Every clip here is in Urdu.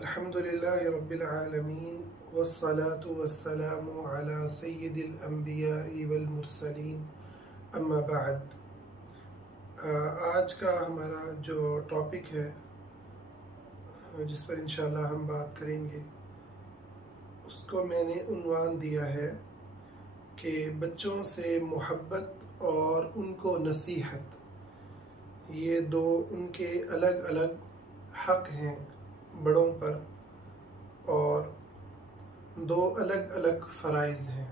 الحمد لله رب العالمين والصلاة والسلام على سيد الأنبياء والمرسلين اما بعد۔ آج کا ہمارا جو ٹاپک ہے جس پر انشاءاللہ ہم بات کریں گے، اس کو میں نے عنوان دیا ہے کہ بچوں سے محبت اور ان کو نصیحت، یہ دو ان کے الگ الگ حق ہیں بڑوں پر، اور دو الگ الگ فرائض ہیں۔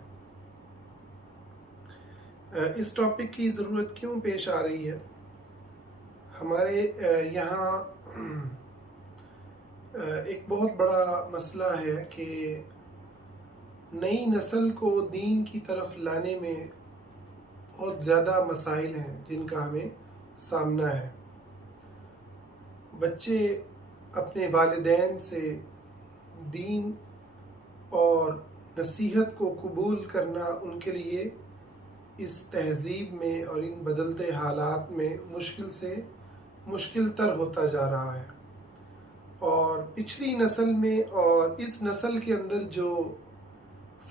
اس ٹاپک کی ضرورت کیوں پیش آ رہی ہے؟ ہمارے یہاں ایک بہت بڑا مسئلہ ہے کہ نئی نسل کو دین کی طرف لانے میں بہت زیادہ مسائل ہیں جن کا ہمیں سامنا ہے۔ بچے اپنے والدین سے دین اور نصیحت کو قبول کرنا ان کے لیے اس تہذیب میں اور ان بدلتے حالات میں مشکل سے مشکل تر ہوتا جا رہا ہے، اور پچھلی نسل میں اور اس نسل کے اندر جو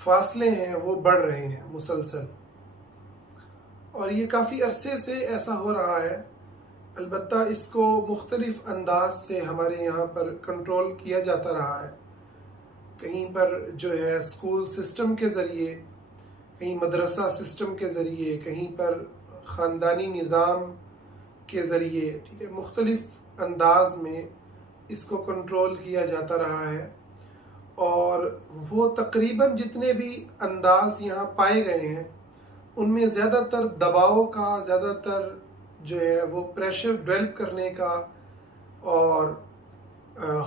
فاصلے ہیں وہ بڑھ رہے ہیں مسلسل، اور یہ کافی عرصے سے ایسا ہو رہا ہے۔ البتہ اس کو مختلف انداز سے ہمارے یہاں پر کنٹرول کیا جاتا رہا ہے، کہیں پر جو ہے اسکول سسٹم کے ذریعے، کہیں مدرسہ سسٹم کے ذریعے، کہیں پر خاندانی نظام کے ذریعے، ٹھیک ہے، مختلف انداز میں اس کو کنٹرول کیا جاتا رہا ہے، اور وہ تقریباً جتنے بھی انداز یہاں پائے گئے ہیں ان میں زیادہ تر دباؤ کا، زیادہ تر جو ہے وہ پریشر ڈیولپ کرنے کا اور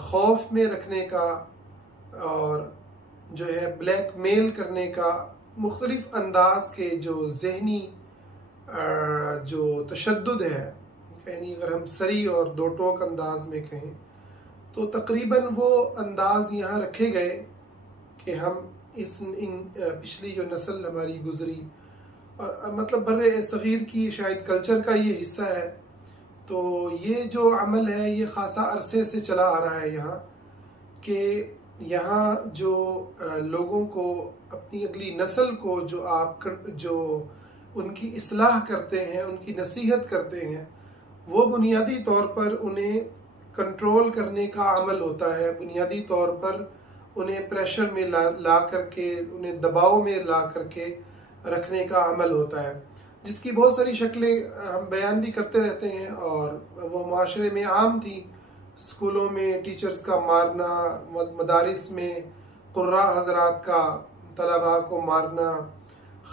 خوف میں رکھنے کا اور جو ہے بلیک میل کرنے کا، مختلف انداز کے جو ذہنی جو تشدد ہے، یعنی اگر ہم سری اور دو ٹوک انداز میں کہیں تو تقریباً وہ انداز یہاں رکھے گئے کہ ہم ان پچھلی جو نسل ہماری گزری، اور مطلب بر صغیر کی شاید کلچر کا یہ حصہ ہے، تو یہ جو عمل ہے یہ خاصا عرصے سے چلا آ رہا ہے یہاں، کہ یہاں جو لوگوں کو، اپنی اگلی نسل کو جو ان کی اصلاح کرتے ہیں، ان کی نصیحت کرتے ہیں، وہ بنیادی طور پر انہیں کنٹرول کرنے کا عمل ہوتا ہے، بنیادی طور پر انہیں پریشر میں لا کر کے، انہیں دباؤ میں لا کر کے رکھنے کا عمل ہوتا ہے، جس کی بہت ساری شکلیں ہم بیان بھی کرتے رہتے ہیں، اور وہ معاشرے میں عام تھی۔ اسکولوں میں ٹیچرز کا مارنا، مدارس میں قراء حضرات کا طلباء کو مارنا،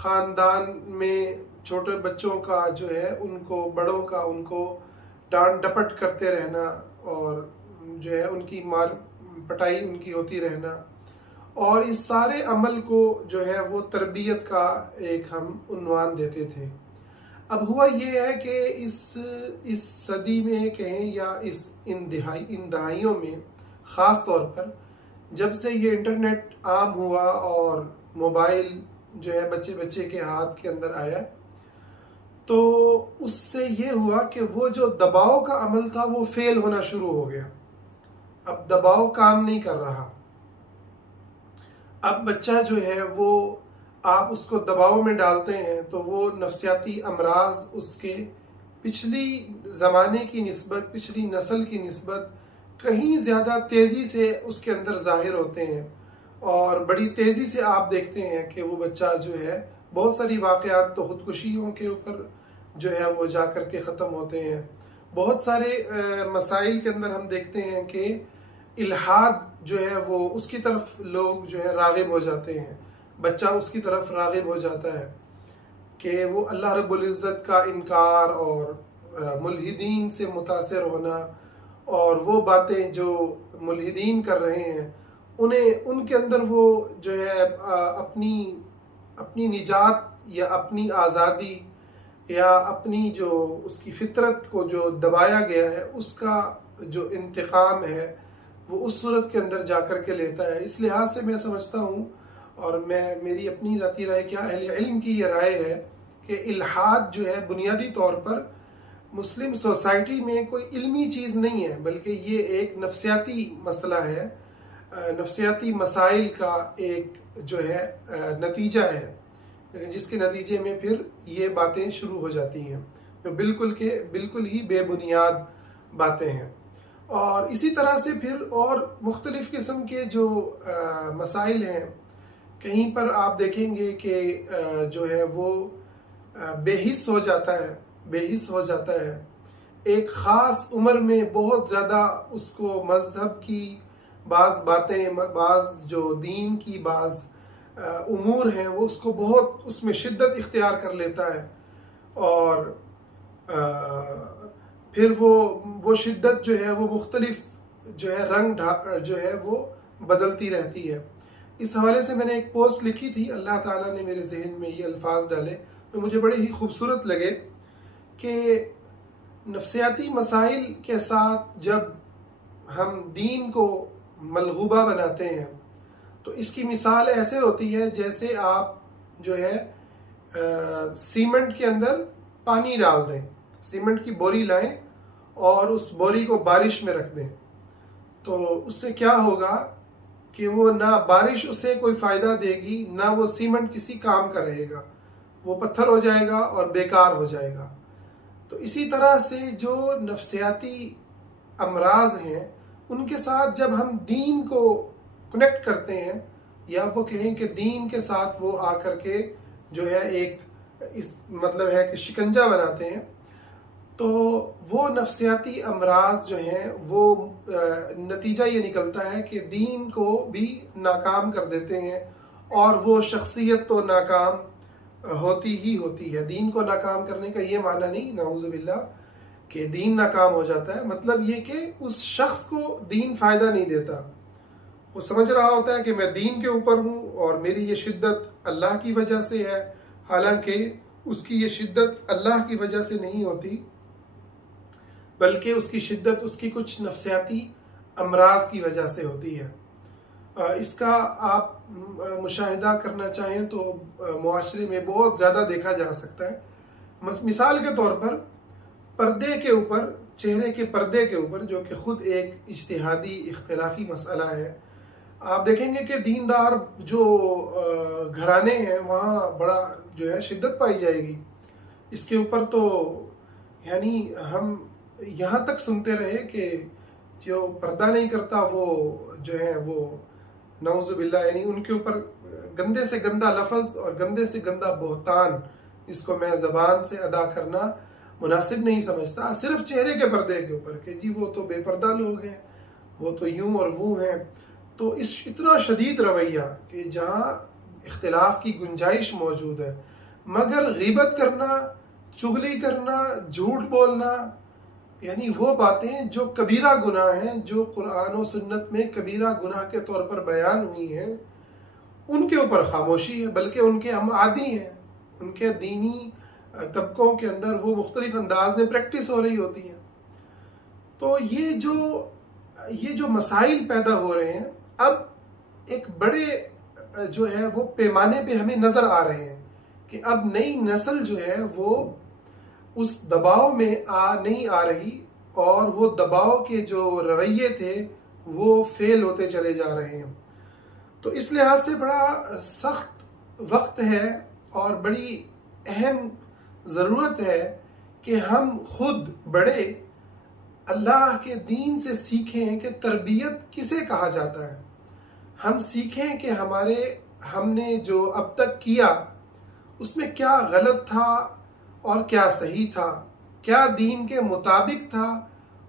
خاندان میں چھوٹے بچوں کا جو ہے ان کو، بڑوں کا ان کو ڈانٹ ڈپٹ کرتے رہنا، اور جو ہے ان کی مار پٹائی ان کی ہوتی رہنا، اور اس سارے عمل کو جو ہے وہ تربیت کا ایک ہم عنوان دیتے تھے۔ اب ہوا یہ ہے کہ اس صدی میں کہیں یا ان دہائیوں میں خاص طور پر جب سے یہ انٹرنیٹ عام ہوا اور موبائل جو ہے بچے کے ہاتھ کے اندر آیا، تو اس سے یہ ہوا کہ وہ جو دباؤ کا عمل تھا وہ فیل ہونا شروع ہو گیا۔ اب دباؤ کام نہیں کر رہا۔ اب بچہ جو ہے وہ، آپ اس کو دباؤ میں ڈالتے ہیں تو وہ نفسیاتی امراض اس کے پچھلی زمانے کی نسبت، پچھلی نسل کی نسبت کہیں زیادہ تیزی سے اس کے اندر ظاہر ہوتے ہیں، اور بڑی تیزی سے آپ دیکھتے ہیں کہ وہ بچہ جو ہے، بہت ساری واقعات تو خودکشیوں کے اوپر جو ہے وہ جا کر کے ختم ہوتے ہیں۔ بہت سارے مسائل کے اندر ہم دیکھتے ہیں کہ الحاد جو ہے وہ اس کی طرف لوگ جو ہے راغب ہو جاتے ہیں، بچہ اس کی طرف راغب ہو جاتا ہے کہ وہ اللہ رب العزت کا انکار اور ملحدین سے متاثر ہونا، اور وہ باتیں جو ملحدین کر رہے ہیں ان کے اندر وہ جو ہے اپنی نجات یا اپنی آزادی یا اپنی جو اس کی فطرت کو جو دبایا گیا ہے اس کا جو انتقام ہے وہ اس صورت کے اندر جا کر کے لیتا ہے۔ اس لحاظ سے میں سمجھتا ہوں، اور میری اپنی ذاتی رائے، کیا اہل علم کی یہ رائے ہے کہ الحاد جو ہے بنیادی طور پر مسلم سوسائٹی میں کوئی علمی چیز نہیں ہے، بلکہ یہ ایک نفسیاتی مسئلہ ہے نفسیاتی مسائل کا ایک جو ہے نتیجہ ہے، جس کے نتیجے میں پھر یہ باتیں شروع ہو جاتی ہیں جو بالکل ہی بے بنیاد باتیں ہیں۔ اور اسی طرح سے پھر اور مختلف قسم کے جو مسائل ہیں، کہیں پر آپ دیکھیں گے کہ جو ہے وہ بے حس ہو جاتا ہے، ایک خاص عمر میں بہت زیادہ اس کو مذہب کی بعض باتیں، بعض جو دین کی بعض امور ہیں وہ اس کو بہت اس میں شدت اختیار کر لیتا ہے، اور پھر وہ شدت جو ہے وہ مختلف جو ہے رنگ جو ہے وہ بدلتی رہتی ہے۔ اس حوالے سے میں نے ایک پوسٹ لکھی تھی، اللہ تعالیٰ نے میرے ذہن میں یہ الفاظ ڈالے جو مجھے بڑے ہی خوبصورت لگے کہ نفسیاتی مسائل کے ساتھ جب ہم دین کو ملغوبہ بناتے ہیں تو اس کی مثال ایسے ہوتی ہے جیسے آپ جو ہے سیمنٹ کے اندر پانی ڈال دیں، سیمنٹ کی بوری لائیں اور اس بوری کو بارش میں رکھ دیں، تو اس سے کیا ہوگا کہ وہ نہ بارش اسے کوئی فائدہ دے گی، نہ وہ سیمنٹ کسی کام کا رہے گا، وہ پتھر ہو جائے گا اور بیکار ہو جائے گا۔ تو اسی طرح سے جو نفسیاتی امراض ہیں ان کے ساتھ جب ہم دین کو کنیکٹ کرتے ہیں، یا وہ کہیں کہ دین کے ساتھ وہ آ کر کے جو ہے ایک اس مطلب ہے کہ شکنجہ بناتے ہیں، تو وہ نفسیاتی امراض جو ہیں وہ نتیجہ یہ نکلتا ہے کہ دین کو بھی ناکام کر دیتے ہیں، اور وہ شخصیت تو ناکام ہوتی ہی ہوتی ہے۔ دین کو ناکام کرنے کا یہ معنی نہیں، نعوذ باللہ، کہ دین ناکام ہو جاتا ہے، مطلب یہ کہ اس شخص کو دین فائدہ نہیں دیتا، وہ سمجھ رہا ہوتا ہے کہ میں دین کے اوپر ہوں اور میری یہ شدت اللہ کی وجہ سے ہے، حالانکہ اس کی یہ شدت اللہ کی وجہ سے نہیں ہوتی، بلکہ اس کی شدت اس کی کچھ نفسیاتی امراض کی وجہ سے ہوتی ہے۔ اس کا آپ مشاہدہ کرنا چاہیں تو معاشرے میں بہت زیادہ دیکھا جا سکتا ہے۔ مثال کے طور پر پردے کے اوپر، چہرے کے پردے کے اوپر، جو کہ خود ایک اجتہادی اختلافی مسئلہ ہے، آپ دیکھیں گے کہ دیندار جو گھرانے ہیں وہاں بڑا جو ہے شدت پائی جائے گی اس کے اوپر، تو یعنی ہم یہاں تک سنتے رہے کہ جو پردہ نہیں کرتا وہ جو ہے وہ نعوذ باللہ، یعنی ان کے اوپر گندے سے گندہ لفظ اور گندے سے گندہ بہتان، اس کو میں زبان سے ادا کرنا مناسب نہیں سمجھتا، صرف چہرے کے پردے کے اوپر کہ جی وہ تو بے پردہ لوگ ہیں، وہ تو یوں اور وہ ہیں۔ تو اس اتنا شدید رویہ کہ جہاں اختلاف کی گنجائش موجود ہے، مگر غیبت کرنا، چغلی کرنا، جھوٹ بولنا، یعنی وہ باتیں جو کبیرہ گناہ ہیں، جو قرآن و سنت میں کبیرہ گناہ کے طور پر بیان ہوئی ہیں، ان کے اوپر خاموشی ہے، بلکہ ان کے ہم عادی ہیں، ان کے دینی طبقوں کے اندر وہ مختلف انداز میں پریکٹس ہو رہی ہوتی ہیں۔ تو یہ جو مسائل پیدا ہو رہے ہیں اب ایک بڑے جو ہے وہ پیمانے پہ ہمیں نظر آ رہے ہیں کہ اب نئی نسل جو ہے وہ اس دباؤ میں نہیں آ رہی، اور وہ دباؤ کے جو رویے تھے وہ فیل ہوتے چلے جا رہے ہیں۔ تو اس لحاظ سے بڑا سخت وقت ہے اور بڑی اہم ضرورت ہے کہ ہم خود بڑے اللہ کے دین سے سیکھیں کہ تربیت کسے کہا جاتا ہے، ہم سیکھیں کہ ہم نے جو اب تک کیا اس میں کیا غلط تھا اور کیا صحیح تھا، کیا دین کے مطابق تھا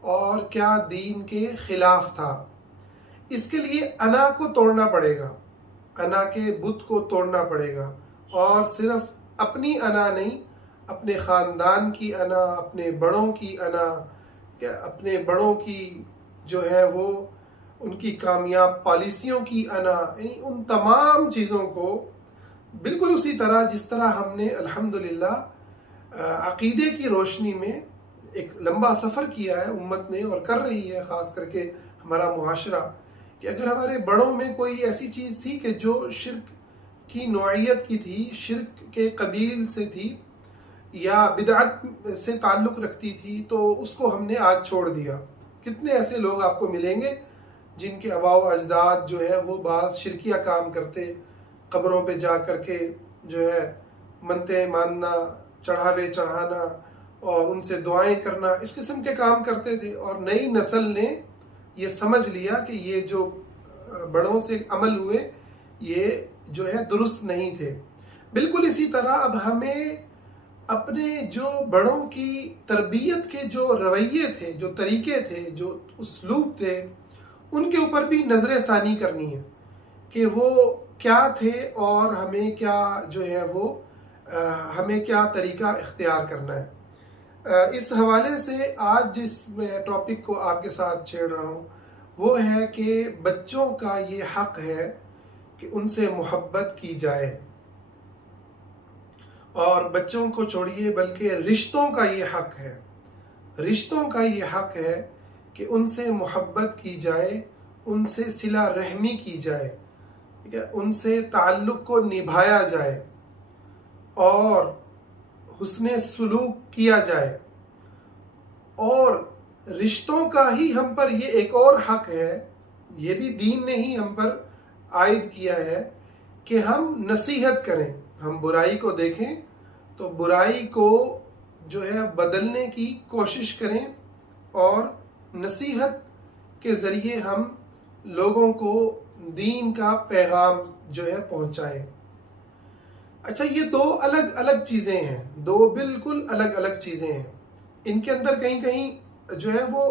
اور کیا دین کے خلاف تھا۔ اس کے لیے انا کو توڑنا پڑے گا، انا کے بت کو توڑنا پڑے گا، اور صرف اپنی انا نہیں، اپنے خاندان کی انا، اپنے بڑوں کی انا، اپنے بڑوں کی جو ہے وہ ان کی کامیاب پالیسیوں کی انا، یعنی ان تمام چیزوں کو بالکل اسی طرح جس طرح ہم نے الحمدللہ عقیدے کی روشنی میں ایک لمبا سفر کیا ہے امت نے اور کر رہی ہے، خاص کر کے ہمارا معاشرہ، کہ اگر ہمارے بڑوں میں کوئی ایسی چیز تھی کہ جو شرک کی نوعیت کی تھی، شرک کے قبیل سے تھی یا بدعت سے تعلق رکھتی تھی، تو اس کو ہم نے آج چھوڑ دیا۔ کتنے ایسے لوگ آپ کو ملیں گے جن کے آباء و اجداد جو ہے وہ بعض شرکیہ کام کرتے، قبروں پہ جا کر کے جو ہے منتیں ماننا، چڑھاوے چڑھانا اور ان سے دعائیں کرنا، اس قسم کے کام کرتے تھے، اور نئی نسل نے یہ سمجھ لیا کہ یہ جو بڑوں سے عمل ہوئے یہ جو ہے درست نہیں تھے۔ بالکل اسی طرح اب ہمیں اپنے جو بڑوں کی تربیت کے جو رویے تھے، جو طریقے تھے، جو اسلوب تھے، ان کے اوپر بھی نظر ثانی کرنی ہے کہ وہ کیا تھے اور ہمیں کیا جو ہے وہ ہمیں کیا طریقہ اختیار کرنا ہے۔ اس حوالے سے آج جس میں ٹاپک کو آپ کے ساتھ چھیڑ رہا ہوں وہ ہے کہ بچوں کا یہ حق ہے کہ ان سے محبت کی جائے، اور بچوں کو چھوڑیے بلکہ رشتوں کا یہ حق ہے، رشتوں کا یہ حق ہے کہ ان سے محبت کی جائے، ان سے صلہ رحمی کی جائے، ٹھیک ہے، ان سے تعلق کو نبھایا جائے اور حسن سلوک کیا جائے۔ اور رشتوں کا ہی ہم پر یہ ایک اور حق ہے، یہ بھی دین نے ہی ہم پر عائد کیا ہے کہ ہم نصیحت کریں، ہم برائی کو دیکھیں تو برائی کو جو ہے بدلنے کی کوشش کریں اور نصیحت کے ذریعے ہم لوگوں کو دین کا پیغام جو ہے پہنچائیں۔ اچھا، یہ دو الگ الگ چیزیں ہیں، دو بالکل الگ الگ چیزیں ہیں، ان کے اندر کہیں کہیں جو ہے وہ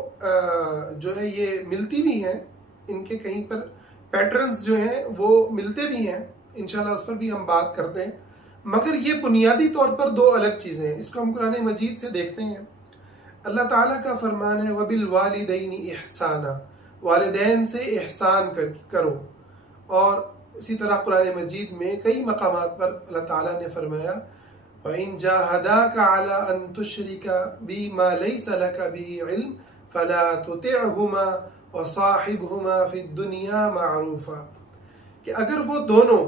جو ہے یہ ملتی بھی ہیں، ان کے کہیں پر پیٹرنز جو ہیں وہ ملتے بھی ہیں، انشاءاللہ اس پر بھی ہم بات کرتے ہیں، مگر یہ بنیادی طور پر دو الگ چیزیں ہیں۔ اس کو ہم قرآن مجید سے دیکھتے ہیں، اللہ تعالیٰ کا فرمان ہے وَبِالْوَالِدَيْنِ إِحْسَانًا، والدین سے احسان کرو، اور اسی طرح قرآن مجید میں کئی مقامات پر اللہ تعالیٰ نے فرمایا وَإِن جَاهَدَاكَ عَلَىٰ أَن تُشْرِكَ بِي مَا لَيْسَ لَكَ بِهِ عِلْمٌ فَلَا تُطِعْهُمَا وَصَاحِبْهُمَا فِي الدُّنْيَا مَعْرُوفًا، کہ اگر وہ دونوں،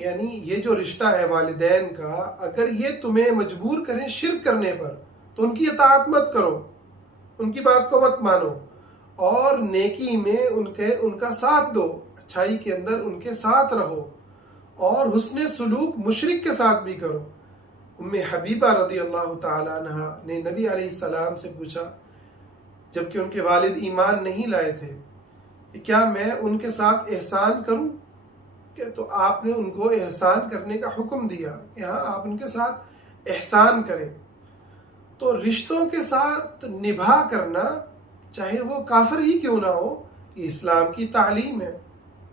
یعنی یہ جو رشتہ ہے والدین کا، اگر یہ تمہیں مجبور کریں شرک کرنے پر تو ان کی اطاعت مت کرو، ان کی بات کو مت مانو، اور نیکی میں ان کا ساتھ دو، اچھائی کے اندر ان کے ساتھ رہو، اور حسن سلوک مشرک کے ساتھ بھی کرو۔ ام حبیبہ رضی اللہ تعالیٰ عنہ نے نبی علیہ السلام سے پوچھا، جبکہ ان کے والد ایمان نہیں لائے تھے، کہ کیا میں ان کے ساتھ احسان کروں؟ کہ تو آپ نے ان کو احسان کرنے کا حکم دیا کہ ہاں آپ ان کے ساتھ احسان کریں۔ تو رشتوں کے ساتھ نبھا کرنا، چاہے وہ کافر ہی کیوں نہ ہو، یہ اسلام کی تعلیم ہے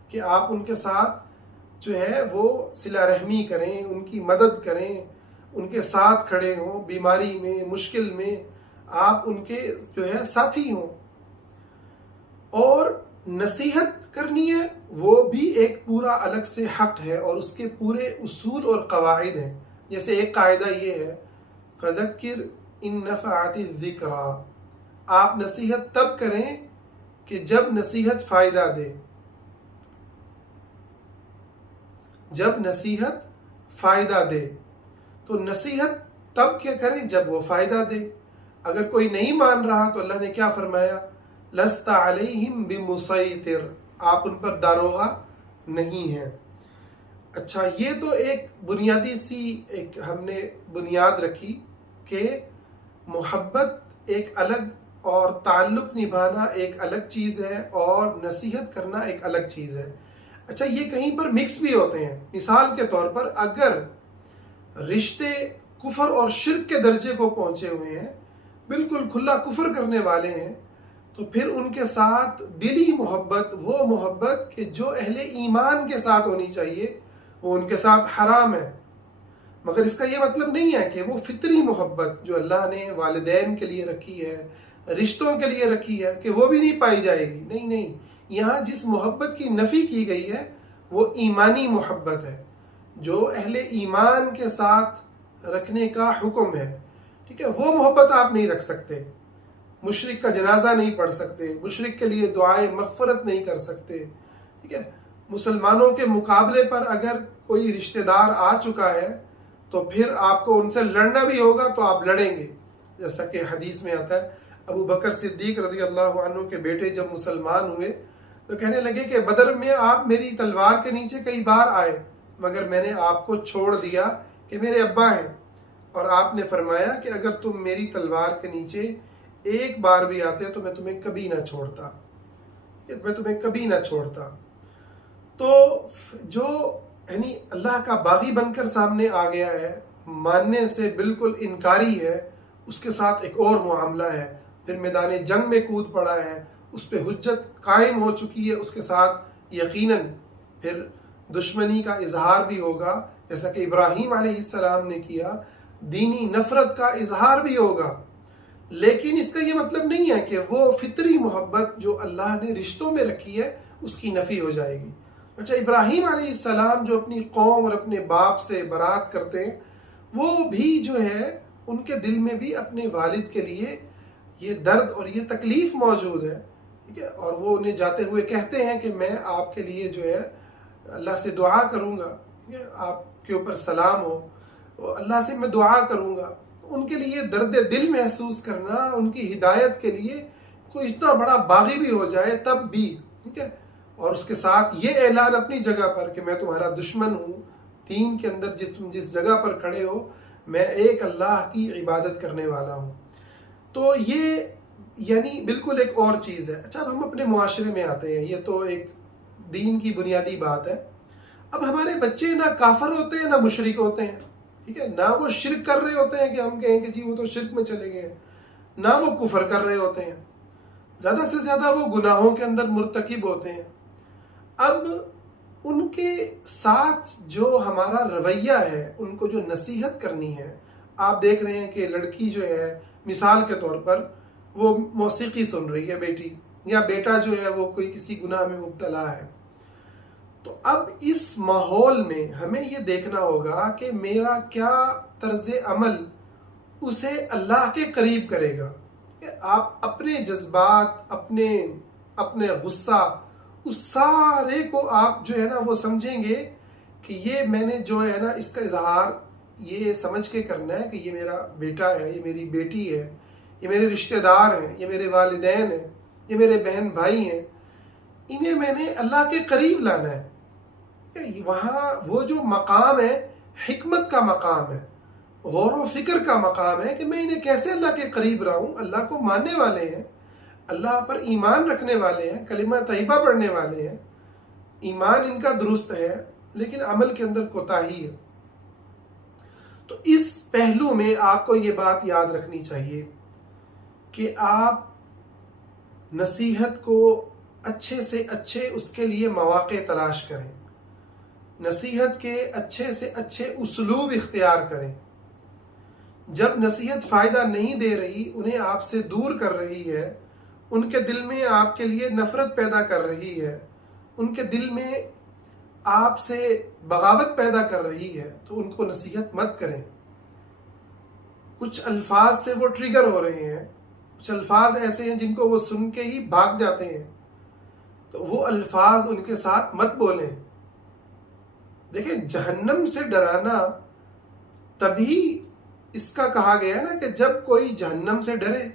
کہ آپ ان کے ساتھ جو ہے وہ صلہ رحمی کریں، ان کی مدد کریں، ان کے ساتھ کھڑے ہوں، بیماری میں، مشکل میں آپ ان کے جو ہے ساتھی ہوں۔ اور نصیحت کرنی ہے، وہ بھی ایک پورا الگ سے حق ہے، اور اس کے پورے اصول اور قواعد ہیں۔ جیسے ایک قاعدہ یہ ہے فَذَكِّرْ إِن نَفَعَتِ الذِّكْرَىٰ، آپ نصیحت تب کریں کہ جب نصیحت فائدہ دے، جب نصیحت فائدہ دے، تو نصیحت تب کیا کریں جب وہ فائدہ دے۔ اگر کوئی نہیں مان رہا تو اللہ نے کیا فرمایا لَسْتَ عَلَيْهِمْ بِمُسَيْطِرٍ، آپ ان پر داروغہ نہیں ہیں۔ اچھا، یہ تو ایک بنیادی سی ایک ہم نے بنیاد رکھی کہ محبت ایک الگ اور تعلق نبھانا ایک الگ چیز ہے اور نصیحت کرنا ایک الگ چیز ہے۔ اچھا، یہ کہیں پر مکس بھی ہوتے ہیں۔ مثال کے طور پر اگر رشتے کفر اور شرک کے درجے کو پہنچے ہوئے ہیں، بالکل کھلا کفر کرنے والے ہیں، تو پھر ان کے ساتھ دلی محبت، وہ محبت کہ جو اہل ایمان کے ساتھ ہونی چاہیے، وہ ان کے ساتھ حرام ہے۔ مگر اس کا یہ مطلب نہیں ہے کہ وہ فطری محبت جو اللہ نے والدین کے لیے رکھی ہے، رشتوں کے لیے رکھی ہے، کہ وہ بھی نہیں پائی جائے گی۔ نہیں نہیں، یہاں جس محبت کی نفی کی گئی ہے وہ ایمانی محبت ہے، جو اہل ایمان کے ساتھ رکھنے کا حکم ہے، ٹھیک ہے۔ وہ محبت آپ نہیں رکھ سکتے، مشرک کا جنازہ نہیں پڑھ سکتے، مشرک کے لیے دعائیں مغفرت نہیں کر سکتے، ٹھیک ہے۔ مسلمانوں کے مقابلے پر اگر کوئی رشتہ دار آ چکا ہے تو پھر آپ کو ان سے لڑنا بھی ہوگا تو آپ لڑیں گے، جیسا کہ حدیث میں آتا ہے ابو بکر صدیق رضی اللہ عنہ کے بیٹے جب مسلمان ہوئے تو کہنے لگے کہ بدر میں آپ میری تلوار کے نیچے کئی بار آئے مگر میں نے آپ کو چھوڑ دیا کہ میرے ابا ہیں، اور آپ نے فرمایا کہ اگر تم میری تلوار کے نیچے ایک بار بھی آتے تو میں تمہیں کبھی نہ چھوڑتا، تو جو یعنی اللہ کا باغی بن کر سامنے آ گیا ہے، ماننے سے بالکل انکاری ہے، اس کے ساتھ ایک اور معاملہ ہے، پھر میدان جنگ میں کود پڑا ہے، اس پہ حجت قائم ہو چکی ہے، اس کے ساتھ یقیناً پھر دشمنی کا اظہار بھی ہوگا، جیسا کہ ابراہیم علیہ السلام نے کیا، دینی نفرت کا اظہار بھی ہوگا، لیکن اس کا یہ مطلب نہیں ہے کہ وہ فطری محبت جو اللہ نے رشتوں میں رکھی ہے اس کی نفی ہو جائے گی۔ اچھا، ابراہیم علیہ السلام جو اپنی قوم اور اپنے باپ سے برات کرتے ہیں، وہ بھی جو ہے ان کے دل میں بھی اپنے والد کے لیے یہ درد اور یہ تکلیف موجود ہے، ٹھیک ہے، اور وہ انہیں جاتے ہوئے کہتے ہیں کہ میں آپ کے لیے جو ہے اللہ سے دعا کروں گا، ٹھیک ہے، آپ کے اوپر سلام ہو، اللہ سے میں دعا کروں گا۔ ان کے لیے درد دل محسوس کرنا، ان کی ہدایت کے لیے کوئی اتنا بڑا باغی بھی ہو جائے تب بھی، ٹھیک ہے، اور اس کے ساتھ یہ اعلان اپنی جگہ پر کہ میں تمہارا دشمن ہوں، دین کے اندر تم جس جگہ پر کھڑے ہو میں ایک اللہ کی عبادت کرنے والا ہوں، تو یہ یعنی بالکل ایک اور چیز ہے۔ اچھا، اب ہم اپنے معاشرے میں آتے ہیں، یہ تو ایک دین کی بنیادی بات ہے۔ اب ہمارے بچے نہ کافر ہوتے ہیں نہ مشرک ہوتے ہیں، ٹھیک ہے، نہ وہ شرک کر رہے ہوتے ہیں کہ ہم کہیں کہ جی وہ تو شرک میں چلے گئے ہیں، نہ وہ کفر کر رہے ہوتے ہیں، زیادہ سے زیادہ وہ گناہوں کے اندر مرتکب ہوتے ہیں۔ اب ان کے ساتھ جو ہمارا رویہ ہے، ان کو جو نصیحت کرنی ہے، آپ دیکھ رہے ہیں کہ لڑکی جو ہے مثال کے طور پر وہ موسیقی سن رہی ہے بیٹی، یا بیٹا جو ہے وہ کوئی کسی گناہ میں مبتلا ہے، تو اب اس ماحول میں ہمیں یہ دیکھنا ہوگا کہ میرا کیا طرز عمل اسے اللہ کے قریب کرے گا۔ کہ آپ اپنے جذبات، اپنے غصہ، اس سارے کو آپ جو ہے نا وہ سمجھیں گے کہ یہ میں نے جو ہے نا اس کا اظہار یہ سمجھ کے کرنا ہے کہ یہ میرا بیٹا ہے، یہ میری بیٹی ہے، یہ میرے رشتہ دار ہیں، یہ میرے والدین ہیں، یہ میرے بہن بھائی ہیں، انہیں میں نے اللہ کے قریب لانا ہے۔ وہاں وہ جو مقام ہے حکمت کا مقام ہے، غور و فکر کا مقام ہے کہ میں انہیں کیسے اللہ کے قریب رہوں۔ اللہ کو ماننے والے ہیں، اللہ پر ایمان رکھنے والے ہیں، کلمہ طیبہ پڑھنے والے ہیں، ایمان ان کا درست ہے لیکن عمل کے اندر کوتاہی ہے۔ تو اس پہلو میں آپ کو یہ بات یاد رکھنی چاہیے کہ آپ نصیحت کو اچھے سے اچھے اس کے لیے مواقع تلاش کریں، نصیحت کے اچھے سے اچھے اسلوب اختیار کریں۔ جب نصیحت فائدہ نہیں دے رہی، انہیں آپ سے دور کر رہی ہے، ان کے دل میں آپ کے لیے نفرت پیدا کر رہی ہے، ان کے دل میں آپ سے بغاوت پیدا کر رہی ہے، تو ان کو نصیحت مت کریں۔ کچھ الفاظ سے وہ ٹریگر ہو رہے ہیں، کچھ الفاظ ایسے ہیں جن کو وہ سن کے ہی بھاگ جاتے ہیں، تو وہ الفاظ ان کے ساتھ مت بولیں۔ دیکھیں، جہنم سے ڈرانا تبھی اس کا کہا گیا ہے نا کہ جب کوئی جہنم سے ڈرے،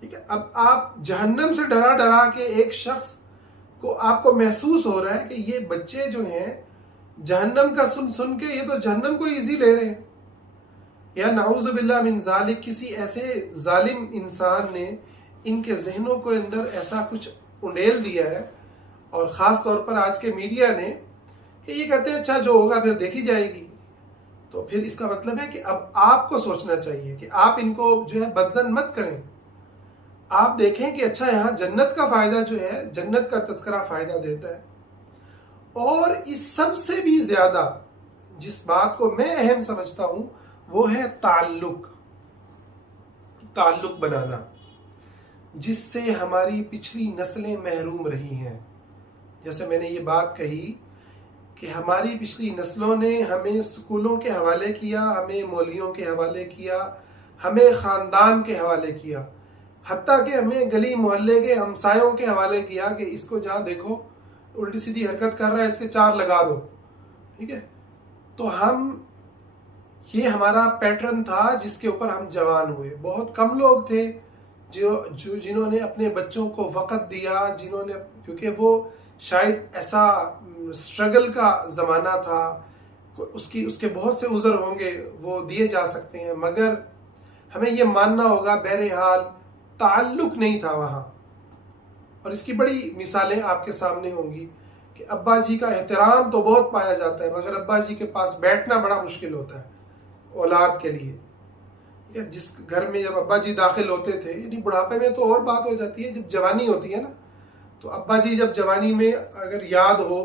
ٹھیک ہے۔ اب آپ جہنم سے ڈرا کے ایک شخص کو آپ کو محسوس ہو رہا ہے کہ یہ بچے جو ہیں جہنم کا سن کے یہ تو جہنم کو ایزی لے رہے ہیں، یا نعوذ باللہ من ذالک کسی ایسے ظالم انسان نے ان کے ذہنوں کو اندر ایسا کچھ انڈیل دیا ہے، اور خاص طور پر آج کے میڈیا نے، کہ یہ کہتے ہیں اچھا جو ہوگا پھر دیکھی جائے گی۔ تو پھر اس کا مطلب ہے کہ اب آپ کو سوچنا چاہیے کہ آپ ان کو جو ہے بدزن مت کریں، آپ دیکھیں کہ اچھا یہاں جنت کا فائدہ جو ہے، جنت کا تذکرہ فائدہ دیتا ہے۔ اور اس سب سے بھی زیادہ جس بات کو میں اہم سمجھتا ہوں وہ ہے تعلق بنانا، جس سے ہماری پچھلی نسلیں محروم رہی ہیں۔ جیسے میں نے یہ بات کہی کہ ہماری پچھلی نسلوں نے ہمیں سکولوں کے حوالے کیا، ہمیں مولیوں کے حوالے کیا، ہمیں خاندان کے حوالے کیا، حتیٰ کہ ہمیں گلی محلے کے ہمسایوں کے حوالے کیا کہ اس کو جہاں دیکھو الٹی سیدھی حرکت کر رہا ہے، اس کے 4 لگا دو، ٹھیک ہے۔ تو یہ ہمارا پیٹرن تھا جس کے اوپر ہم جوان ہوئے۔ بہت کم لوگ تھے جنہوں نے اپنے بچوں کو وقت دیا، جنہوں نے، کیونکہ وہ شاید ایسا اسٹرگل کا زمانہ تھا، اس کے بہت سے عذر ہوں گے، وہ دیے جا سکتے ہیں، مگر ہمیں یہ ماننا ہوگا بہرحال تعلق نہیں تھا وہاں. اور اس کی بڑی مثالیں آپ کے سامنے ہوں گی کہ ابا جی کا احترام تو بہت پایا جاتا ہے، مگر ابا جی کے پاس بیٹھنا بڑا مشکل ہوتا ہے اولاد کے لیے. جس گھر میں جب ابا جی داخل ہوتے تھے، یعنی بڑھاپے میں تو اور بات ہو جاتی ہے، جب جوانی ہوتی ہے نا، تو ابا جی جب جوانی میں اگر یاد ہو،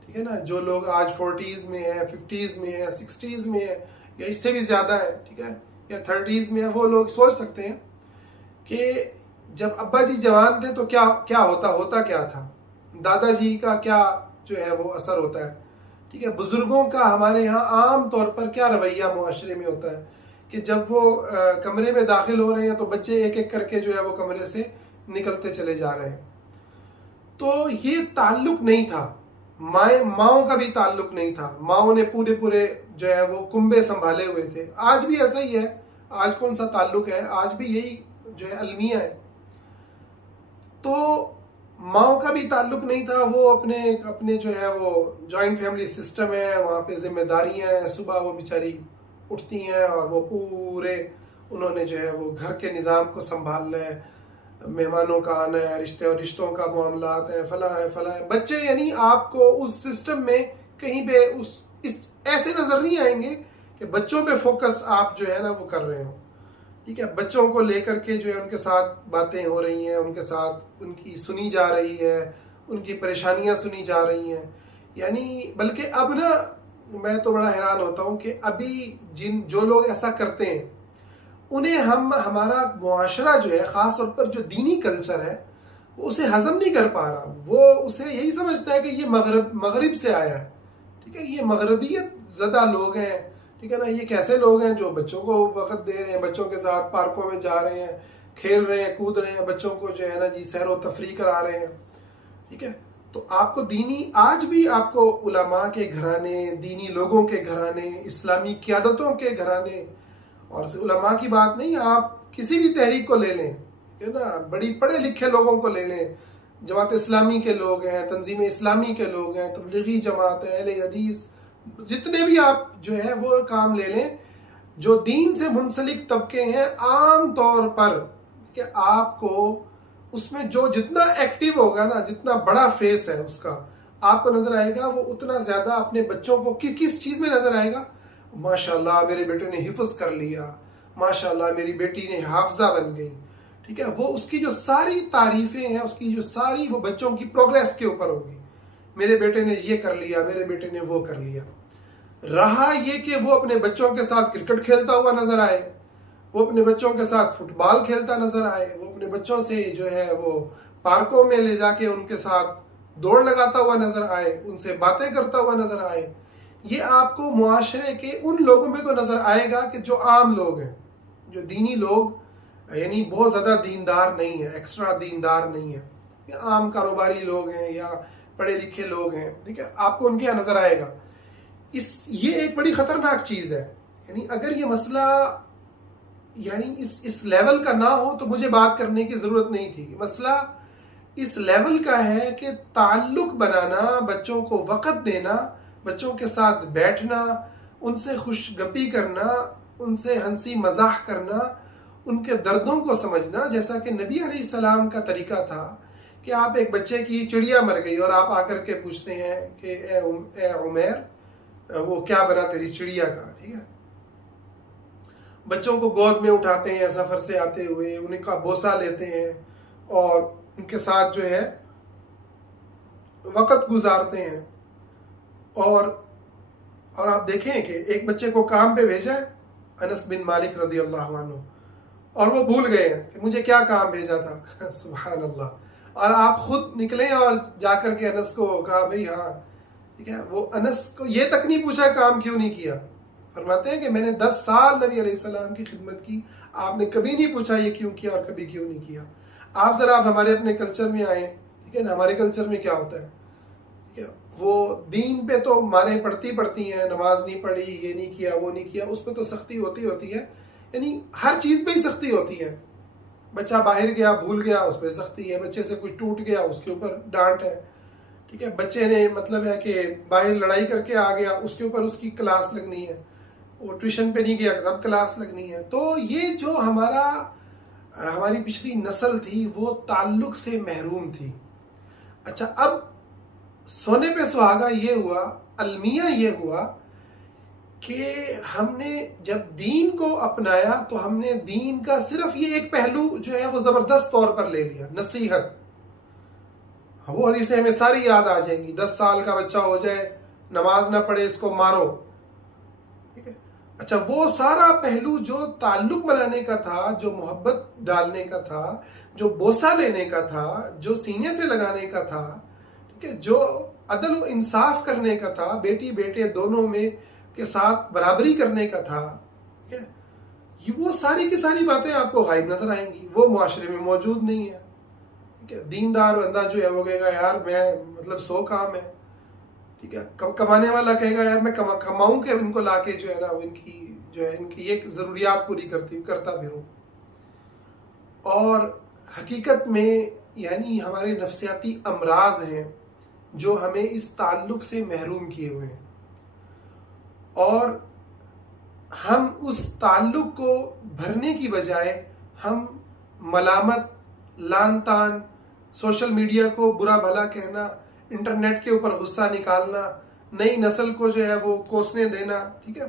ٹھیک ہے نا، جو لوگ آج 40s میں ہیں، 50s میں ہیں، 60s میں ہیں، یا اس سے بھی زیادہ ہے، ٹھیک ہے، یا 30s میں ہیں، وہ لوگ سوچ سکتے ہیں کہ جب ابا جی جوان تھے تو کیا ہوتا کیا تھا، دادا جی کا کیا جو ہے وہ اثر ہوتا ہے، ٹھیک ہے، بزرگوں کا ہمارے یہاں عام طور پر کیا رویہ معاشرے میں ہوتا ہے کہ جب وہ کمرے میں داخل ہو رہے ہیں تو بچے ایک ایک کر کے جو ہے وہ کمرے سے نکلتے چلے جا رہے ہیں. تو یہ تعلق نہیں تھا، ماؤں کا بھی تعلق نہیں تھا، ماؤں نے پورے جو ہے وہ کنبے سنبھالے ہوئے تھے. آج بھی ایسا ہی ہے، آج کون سا تعلق ہے، آج بھی یہی جو ہے المیہ ہے. تو ماؤں کا بھی تعلق نہیں تھا، وہ اپنے جو ہے وہ جوائنٹ فیملی سسٹم ہے، وہاں پہ ذمہ داریاں ہیں، صبح وہ بیچاری اٹھتی ہیں اور وہ پورے انہوں نے جو ہے وہ گھر کے نظام کو سنبھالنا ہے، مہمانوں کا آنا ہے، رشتوں کا معاملات ہیں، فلاں ہے. بچے یعنی آپ کو اس سسٹم میں کہیں پہ ایسے نظر نہیں آئیں گے کہ بچوں پہ فوکس آپ جو ہے نا وہ کر رہے ہوں. ٹھیک ہے، بچوں کو لے کر کے جو ہے ان کے ساتھ باتیں ہو رہی ہیں، ان کے ساتھ ان کی سنی جا رہی ہے، ان کی پریشانیاں سنی جا رہی ہیں. یعنی بلکہ اب نا میں تو بڑا حیران ہوتا ہوں کہ ابھی جو لوگ ایسا کرتے ہیں انہیں ہمارا معاشرہ جو ہے، خاص طور پر جو دینی کلچر ہے، وہ اسے ہضم نہیں کر پا رہا. وہ اسے یہی سمجھتا ہے کہ یہ مغرب سے آیا ہے. ٹھیک ہے، یہ مغربیت زدہ لوگ ہیں. ٹھیک ہے نا، یہ کیسے لوگ ہیں جو بچوں کو وقت دے رہے ہیں، بچوں کے ساتھ پارکوں میں جا رہے ہیں، کھیل رہے ہیں، کود رہے ہیں، بچوں کو جو ہے نا جی سیر و تفریح کرا رہے ہیں. ٹھیک ہے، تو آپ کو آج بھی آپ کو علماء کے گھرانے، دینی لوگوں کے گھرانے، اسلامی قیادتوں کے گھرانے، اور علماء کی بات نہیں، آپ کسی بھی تحریک کو لے لیں، ٹھیک ہے نا، بڑی پڑھے لکھے لوگوں کو لے لیں، جماعت اسلامی کے لوگ ہیں، تنظیم اسلامی کے لوگ ہیں، تبلیغی جماعت ہے، اہل حدیث، جتنے بھی آپ جو ہے وہ کام لے لیں، جو دین سے منسلک طبقے ہیں، عام طور پر کہ آپ کو اس میں جو جتنا ایکٹیو ہوگا نا، جتنا بڑا فیس ہے اس کا آپ کو نظر آئے گا، وہ اتنا زیادہ اپنے بچوں کو کس چیز میں نظر آئے گا. ماشاءاللہ میرے بیٹے نے حفظ کر لیا، ماشاءاللہ میری بیٹی نے حافظہ بن گئی. ٹھیک ہے، وہ اس کی جو ساری تعریفیں ہیں، اس کی جو ساری وہ بچوں کی پروگریس کے اوپر ہوگی. میرے بیٹے نے یہ کر لیا، میرے بیٹے نے وہ کر لیا. رہا یہ کہ وہ اپنے بچوں کے ساتھ کرکٹ کھیلتا ہوا نظر آئے، وہ اپنے بچوں کے ساتھ فٹ بال کھیلتا نظر آئے، وہ اپنے بچوں سے جو ہے وہ پارکوں میں لے جا کے ان کے ساتھ دوڑ لگاتا ہوا نظر آئے، ان سے باتیں کرتا ہوا نظر آئے. یہ آپ کو معاشرے کے ان لوگوں میں تو نظر آئے گا کہ جو عام لوگ ہیں، جو دینی لوگ، یعنی بہت زیادہ دیندار نہیں ہیں، ایکسٹرا دیندار نہیں ہیں، یا عام کاروباری لوگ ہیں یا پڑھے لکھے لوگ ہیں. ٹھیک ہے، آپ کو ان کے یہاں نظر آئے گا. یہ ایک بڑی خطرناک چیز ہے. یعنی اگر یہ مسئلہ یعنی اس لیول کا نہ ہو تو مجھے بات کرنے کی ضرورت نہیں تھی. مسئلہ اس لیول کا ہے کہ تعلق بنانا، بچوں کو وقت دینا، بچوں کے ساتھ بیٹھنا، ان سے خوش گپی کرنا، ان سے ہنسی مزاح کرنا، ان کے دردوں کو سمجھنا. جیسا کہ نبی علیہ السلام کا طریقہ تھا کہ آپ ایک بچے کی چڑیا مر گئی اور آپ آ کر کے پوچھتے ہیں کہ اے عمیر، وہ کیا بنا تیری چڑیا کا. ٹھیک ہے، بچوں کو گود میں اٹھاتے ہیں سفر سے آتے ہوئے، ان کا بوسہ لیتے ہیں اور ان کے ساتھ جو ہے وقت گزارتے ہیں. اور آپ دیکھیں کہ ایک بچے کو کام پہ بھیجا ہے، انس بن مالک رضی اللہ عنہ، اور وہ بھول گئے ہیں کہ مجھے کیا کام بھیجا تھا. سبحان اللہ. اور آپ خود نکلیں اور جا کر کے انس کو کہا بھئی ہاں، ٹھیک ہے، وہ انس کو یہ تک نہیں پوچھا کام کیوں نہیں کیا. فرماتے ہیں کہ میں نے 10 سال نبی علیہ السلام کی خدمت کی، آپ نے کبھی نہیں پوچھا یہ کیوں کیا اور کبھی کیوں نہیں کیا. آپ ذرا ہمارے اپنے کلچر میں آئیں. ٹھیک ہے نا، ہمارے کلچر میں کیا ہوتا ہے، ٹھیک ہے، وہ دین پہ تو ماریں پڑتی ہیں، نماز نہیں پڑھی، یہ نہیں کیا، وہ نہیں کیا، اس پہ تو سختی ہوتی ہے. یعنی ہر چیز پہ ہی سختی ہوتی ہے. بچہ باہر گیا بھول گیا اس پہ سختی ہے، بچے سے کچھ ٹوٹ گیا اس کے اوپر ڈانٹ ہے، ٹھیک ہے، بچے نے مطلب ہے کہ باہر لڑائی کر کے آ گیا اس کے اوپر اس کی کلاس لگنی ہے، وہ ٹیوشن پہ نہیں گیا تب کلاس لگنی ہے۔ تو یہ جو ہماری پچھلی نسل تھی وہ تعلق سے محروم تھی۔ اچھا، اب سونے پہ سہاگا یہ ہوا، المیہ یہ ہوا کہ ہم نے جب دین کو اپنایا تو ہم نے دین کا صرف یہ ایک پہلو جو ہے وہ زبردست طور پر لے لیا، نصیحت۔ وہ حدیثیں ہمیں ساری یاد آ جائیں گی، 10 سال کا بچہ ہو جائے نماز نہ پڑھے اس کو مارو، ٹھیک ہے۔ اچھا، وہ سارا پہلو جو تعلق بنانے کا تھا، جو محبت ڈالنے کا تھا، جو بوسہ لینے کا تھا، جو سینے سے لگانے کا تھا، ٹھیک ہے، جو عدل و انصاف کرنے کا تھا، بیٹی بیٹے دونوں میں کے ساتھ برابری کرنے کا تھا، ٹھیک ہے، وہ ساری کی ساری باتیں آپ کو غائب نظر آئیں گی، وہ معاشرے میں موجود نہیں ہے، ٹھیک ہے۔ دیندار بندہ جو ہے وہ کہے گا یار میں مطلب 100 کام ہے، ٹھیک ہے، کمانے والا کہے گا یار میں کماؤں کہ ان کو لا کے جو ہے نا ان کی یہ ضروریات پوری کرتا پھروں۔ اور حقیقت میں یعنی ہمارے نفسیاتی امراض ہیں جو ہمیں اس تعلق سے محروم کیے ہوئے ہیں، اور ہم اس تعلق کو بھرنے کی بجائے ہم ملامت، لان تان، سوشل میڈیا کو برا بھلا کہنا، انٹرنیٹ کے اوپر غصہ نکالنا، نئی نسل کو جو ہے وہ کوسنے دینا، ٹھیک ہے،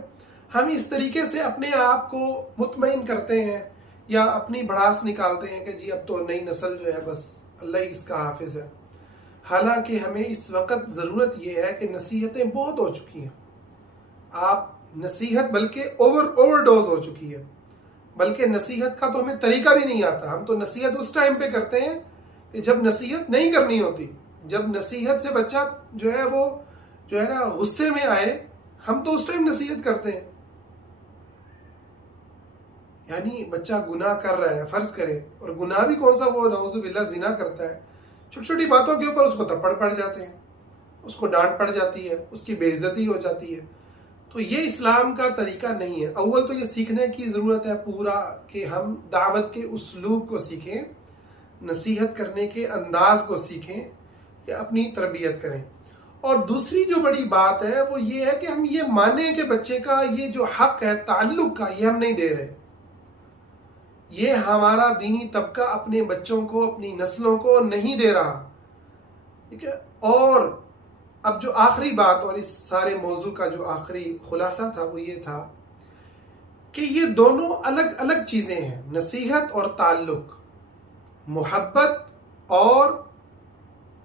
ہم اس طریقے سے اپنے آپ کو مطمئن کرتے ہیں یا اپنی بھڑاس نکالتے ہیں کہ جی اب تو نئی نسل جو ہے بس اللہ ہی اس کا حافظ ہے۔ حالانکہ ہمیں اس وقت ضرورت یہ ہے کہ نصیحتیں بہت ہو چکی ہیں، آپ نصیحت بلکہ اوور ڈوز ہو چکی ہے، بلکہ نصیحت کا تو ہمیں طریقہ بھی نہیں آتا۔ ہم تو نصیحت اس ٹائم پہ کرتے ہیں کہ جب نصیحت نہیں کرنی ہوتی، جب نصیحت سے بچہ جو ہے وہ جو ہے نا غصے میں آئے، ہم تو اس ٹائم نصیحت کرتے ہیں۔ یعنی بچہ گناہ کر رہا ہے، فرض کرے، اور گناہ بھی کون سا، وہ نعوذ باللہ زنا کرتا ہے، چھوٹی چھوٹی باتوں کے اوپر اس کو تھپڑ پڑ جاتے ہیں، اس کو ڈانٹ پڑ جاتی ہے، اس کی بے عزتی ہو جاتی ہے۔ تو یہ اسلام کا طریقہ نہیں ہے۔ اول تو یہ سیکھنے کی ضرورت ہے پورا کہ ہم دعوت کے اسلوب کو سیکھیں، نصیحت کرنے کے انداز کو سیکھیں، کہ اپنی تربیت کریں۔ اور دوسری جو بڑی بات ہے وہ یہ ہے کہ ہم یہ مانیں کہ بچے کا یہ جو حق ہے تعلق کا، یہ ہم نہیں دے رہے۔ یہ ہمارا دینی طبقہ اپنے بچوں کو، اپنی نسلوں کو نہیں دے رہا، ٹھیک ہے۔ اور اب جو آخری بات اور اس سارے موضوع کا جو آخری خلاصہ تھا وہ یہ تھا کہ یہ دونوں الگ الگ چیزیں ہیں، نصیحت اور تعلق، محبت اور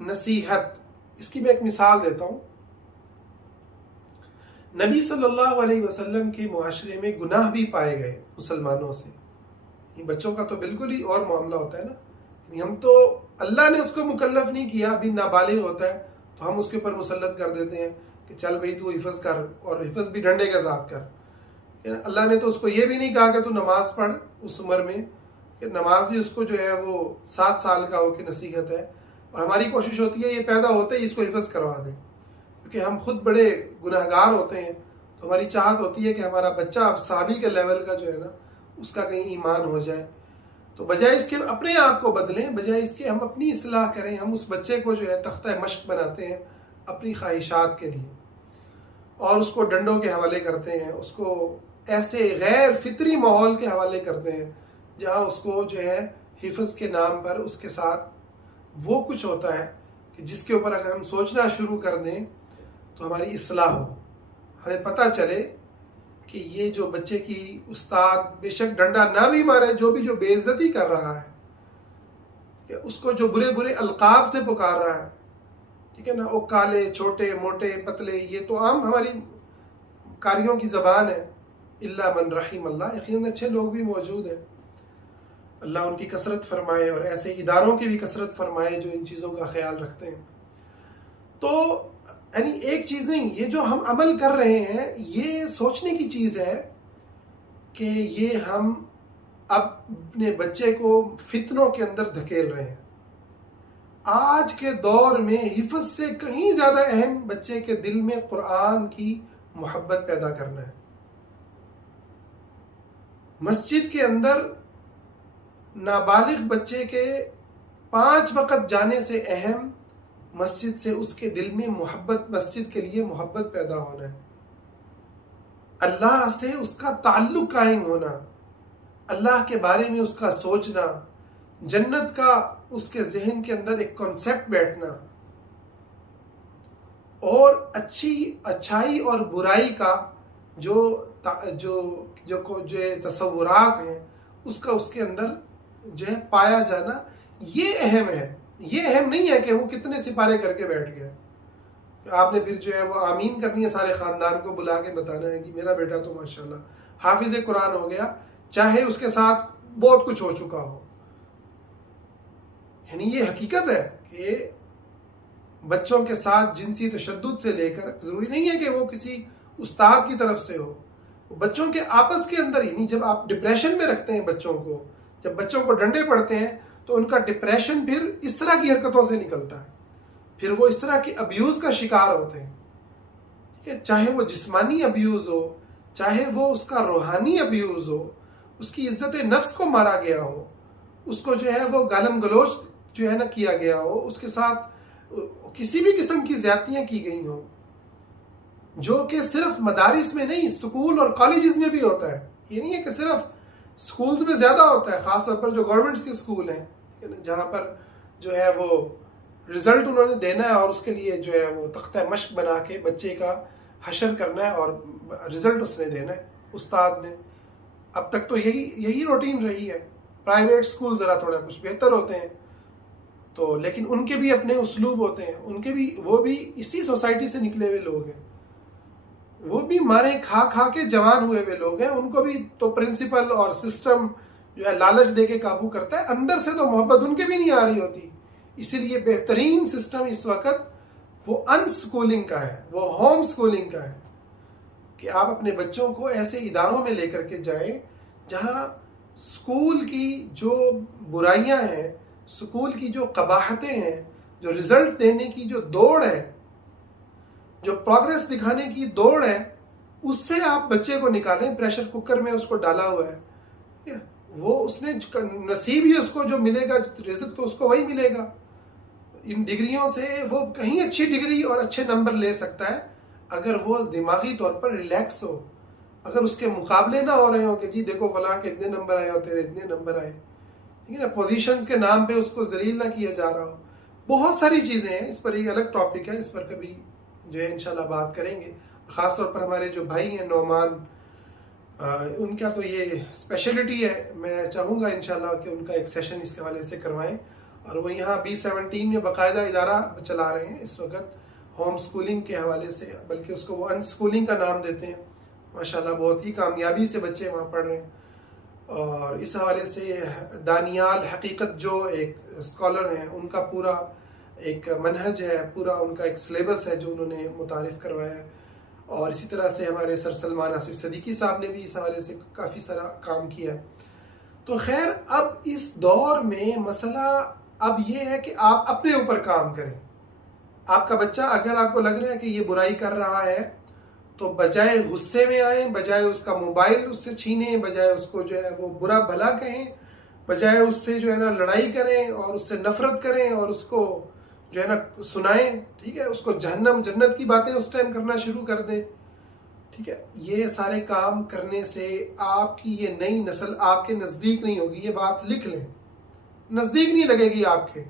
نصیحت۔ اس کی میں ایک مثال دیتا ہوں۔ نبی صلی اللہ علیہ وسلم کے معاشرے میں گناہ بھی پائے گئے مسلمانوں سے، بچوں کا تو بالکل ہی اور معاملہ ہوتا ہے نا، ہم تو اللہ نے اس کو مکلف نہیں کیا، ابھی نابالغ ہوتا ہے تو ہم اس کے اوپر مسلط کر دیتے ہیں کہ چل بھئی تو حفظ کر، اور حفظ بھی ڈنڈے کے ساتھ کر۔ اللہ نے تو اس کو یہ بھی نہیں کہا کہ تو نماز پڑھ اس عمر میں، کہ نماز بھی اس کو جو ہے وہ 7 سال کا ہو کے نصیحت ہے، اور ہماری کوشش ہوتی ہے یہ پیدا ہوتے ہی اس کو حفظ کروا دیں، کیونکہ ہم خود بڑے گناہگار ہوتے ہیں، تو ہماری چاہت ہوتی ہے کہ ہمارا بچہ اب صحابی کے لیول کا جو ہے نا اس کا کہیں ایمان ہو جائے۔ تو بجائے اس کے اپنے آپ کو بدلیں، بجائے اس کے ہم اپنی اصلاح کریں، ہم اس بچے کو جو ہے تختہ مشق بناتے ہیں اپنی خواہشات کے لیے، اور اس کو ڈنڈوں کے حوالے کرتے ہیں، اس کو ایسے غیر فطری ماحول کے حوالے کرتے ہیں جہاں اس کو جو ہے حفظ کے نام پر اس کے ساتھ وہ کچھ ہوتا ہے کہ جس کے اوپر اگر ہم سوچنا شروع کر دیں تو ہماری اصلاح ہو، ہمیں پتہ چلے کہ یہ جو بچے کی استاد بے شک ڈنڈا نہ بھی مارے، جو بے عزتی کر رہا ہے، کہ اس کو جو برے برے القاب سے پکار رہا ہے، ٹھیک ہے نا، وہ کالے، چھوٹے، موٹے، پتلے، یہ تو عام ہماری کاریوں کی زبان ہے، الا من رحم اللہ، یقیناً اچھے لوگ بھی موجود ہیں، اللہ ان کی کثرت فرمائے، اور ایسے اداروں کی بھی کثرت فرمائے جو ان چیزوں کا خیال رکھتے ہیں۔ تو یعنی ایک چیز نہیں، یہ جو ہم عمل کر رہے ہیں یہ سوچنے کی چیز ہے کہ یہ ہم اپنے بچے کو فتنوں کے اندر دھکیل رہے ہیں۔ آج کے دور میں حفظ سے کہیں زیادہ اہم بچے کے دل میں قرآن کی محبت پیدا کرنا ہے۔ مسجد کے اندر نابالغ بچے کے 5 وقت جانے سے اہم مسجد سے اس کے دل میں محبت، مسجد کے لیے محبت پیدا ہونا ہے، اللہ سے اس کا تعلق قائم ہونا، اللہ کے بارے میں اس کا سوچنا، جنت کا اس کے ذہن کے اندر ایک کانسیپٹ بیٹھنا، اور اچھائی اور برائی کا جو تصورات ہیں اس کا اس کے اندر جو ہے پایا جانا، یہ اہم ہے۔ یہ اہم نہیں ہے کہ وہ کتنے سپارے کر کے بیٹھ گئے، آپ نے پھر جو ہے وہ آمین کرنی ہے، سارے خاندان کو بلا کے بتانا ہے کہ میرا بیٹا تو ماشاءاللہ حافظ قرآن ہو گیا، چاہے اس کے ساتھ بہت کچھ ہو چکا ہو۔ یعنی یہ حقیقت ہے کہ بچوں کے ساتھ جنسی تشدد سے لے کر، ضروری نہیں ہے کہ وہ کسی استاد کی طرف سے ہو، بچوں کے آپس کے اندر، یعنی جب آپ ڈپریشن میں رکھتے ہیں بچوں کو، جب بچوں کو ڈنڈے پڑتے ہیں تو ان کا ڈپریشن پھر اس طرح کی حرکتوں سے نکلتا ہے، پھر وہ اس طرح کی ابیوز کا شکار ہوتے ہیں، ٹھیک ہے؟ چاہے وہ جسمانی ابیوز ہو، چاہے وہ اس کا روحانی ابیوز ہو، اس کی عزت نفس کو مارا گیا ہو، اس کو جو ہے وہ گالم گلوچ جو ہے نا کیا گیا ہو، اس کے ساتھ کسی بھی قسم کی زیادتیاں کی گئی ہوں، جو کہ صرف مدارس میں نہیں، سکول اور کالجز میں بھی ہوتا ہے۔ یہ نہیں ہے کہ صرف سکولز میں زیادہ ہوتا ہے، خاص طور پر جو گورنمنٹس کے سکول ہیں جہاں پر جو ہے وہ رزلٹ انہوں نے دینا ہے اور اس کے لیے جو ہے وہ تختہ مشق بنا کے بچے کا حشر کرنا ہے اور رزلٹ اس نے دینا ہے استاد نے۔ اب تک تو یہی روٹین رہی ہے۔ پرائیویٹ سکول ذرا تھوڑا کچھ بہتر ہوتے ہیں تو، لیکن ان کے بھی اپنے اسلوب ہوتے ہیں، ان کے بھی، وہ بھی اسی سوسائٹی سے نکلے ہوئے لوگ ہیں، وہ بھی مارے کھا کے جوان ہوئے ہوئے لوگ ہیں، ان کو بھی تو پرنسپل اور سسٹم جو ہے لالچ دے کے قابو کرتا ہے، اندر سے تو محبت ان کے بھی نہیں آ رہی ہوتی۔ اسی لیے بہترین سسٹم اس وقت وہ ان سکولنگ کا ہے، وہ ہوم سکولنگ کا ہے، کہ آپ اپنے بچوں کو ایسے اداروں میں لے کر کے جائیں جہاں سکول کی جو برائیاں ہیں، سکول کی جو قباحتیں ہیں، جو رزلٹ دینے کی جو دوڑ ہے، جو پروگریس دکھانے کی دوڑ ہے، اس سے آپ بچے کو نکالیں۔ پریشر کوکر میں اس کو ڈالا ہوا ہے، وہ اس نے نصیب ہی اس کو جو ملے گا، رزق تو اس کو وہی ملے گا۔ ان ڈگریوں سے وہ کہیں اچھی ڈگری اور اچھے نمبر لے سکتا ہے اگر وہ دماغی طور پر ریلیکس ہو، اگر اس کے مقابلے نہ ہو رہے ہوں کہ جی دیکھو فلاں کے اتنے نمبر آئے اور تیرے اتنے نمبر آئے، ٹھیک ہے نا، پوزیشنز کے نام پہ اس کو ذلیل نہ کیا جا رہا ہو۔ بہت ساری چیزیں ہیں، اس پر ایک الگ ٹاپک ہے، اس پر کبھی جو ہے انشاءاللہ بات کریں گے۔ خاص طور پر ہمارے جو بھائی ہیں نعمان، ان کا تو یہ اسپیشلٹی ہے، میں چاہوں گا انشاءاللہ کہ ان کا ایک سیشن اس کے حوالے سے کروائیں، اور وہ یہاں B17 میں باقاعدہ ادارہ چلا رہے ہیں اس وقت ہوم سکولنگ کے حوالے سے، بلکہ اس کو وہ ان سکولنگ کا نام دیتے ہیں۔ ماشاءاللہ بہت ہی کامیابی سے بچے وہاں پڑھ رہے ہیں، اور اس حوالے سے دانیال حقیقت جو ایک اسکالر ہیں، ان کا پورا ایک منہج ہے، پورا ان کا ایک سلیبس ہے جو انہوں نے متعارف کروایا ہے، اور اسی طرح سے ہمارے سر سلمان آصف صدیقی صاحب نے بھی اس حوالے سے کافی سارا کام کیا ہے۔ تو خیر، اب اس دور میں مسئلہ اب یہ ہے کہ آپ اپنے اوپر کام کریں۔ آپ کا بچہ اگر آپ کو لگ رہا ہے کہ یہ برائی کر رہا ہے تو بجائے غصے میں آئیں، بجائے اس کا موبائل اس سے چھینیں، بجائے اس کو جو ہے وہ برا بھلا کہیں، بجائے اس سے جو ہے نا لڑائی کریں اور اس سے نفرت کریں اور اس کو جو ہے نا سنائیں، ٹھیک ہے، اس کو جہنم جنت کی باتیں اس ٹائم کرنا شروع کر دیں، ٹھیک ہے۔ یہ سارے کام کرنے سے آپ کی یہ نئی نسل آپ کے نزدیک نہیں ہوگی، یہ بات لکھ لیں، نزدیک نہیں لگے گی آپ کے۔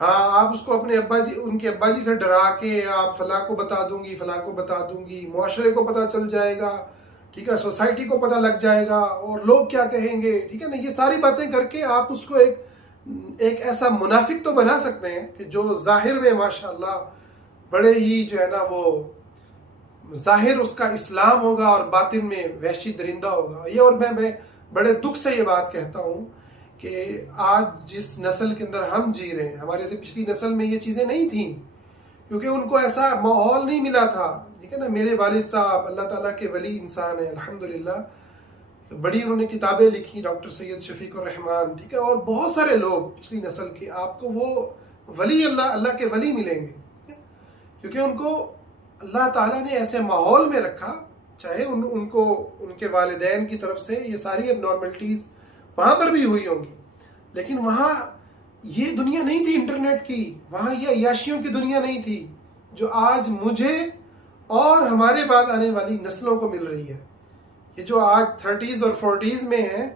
ہاں، آپ اس کو اپنے ابا جی، ان کے ابا جی سے ڈرا کے آپ فلاں کو بتا دوں گی، فلاں کو بتا دوں گی، معاشرے کو پتہ چل جائے گا، ٹھیک ہے، سوسائٹی کو پتہ لگ جائے گا اور لوگ کیا کہیں گے، ٹھیک ہے نا، یہ ساری باتیں کر کے آپ اس کو ایک ایسا منافق تو بنا سکتے ہیں کہ جو ظاہر میں ماشاءاللہ بڑے ہی جو ہے نا وہ ظاہر اس کا اسلام ہوگا اور باطن میں وحشی درندہ ہوگا۔ یہ، اور میں بڑے دکھ سے یہ بات کہتا ہوں کہ آج جس نسل کے اندر ہم جی رہے ہیں، ہمارے سے پچھلی نسل میں یہ چیزیں نہیں تھیں، کیونکہ ان کو ایسا ماحول نہیں ملا تھا، ٹھیک ہے نا۔ میرے والد صاحب اللہ تعالیٰ کے ولی انسان ہیں الحمدللہ، بڑی انہوں نے کتابیں لکھی، ڈاکٹر سید شفیق الرحمان، ٹھیک ہے، اور بہت سارے لوگ پچھلی نسل کے، آپ کو وہ ولی اللہ کے ولی ملیں گے، ٹھیک ہے؟ کیونکہ ان کو اللہ تعالیٰ نے ایسے ماحول میں رکھا، چاہے ان کو ان کے والدین کی طرف سے یہ ساری اب نارملٹیز وہاں پر بھی ہوئی ہوں گی، لیکن وہاں یہ دنیا نہیں تھی انٹرنیٹ کی، وہاں یہ عیاشیوں کی دنیا نہیں تھی جو آج مجھے اور ہمارے بعد آنے والی نسلوں کو مل رہی ہے۔ یہ جو آج 30s اور 40s میں ہیں،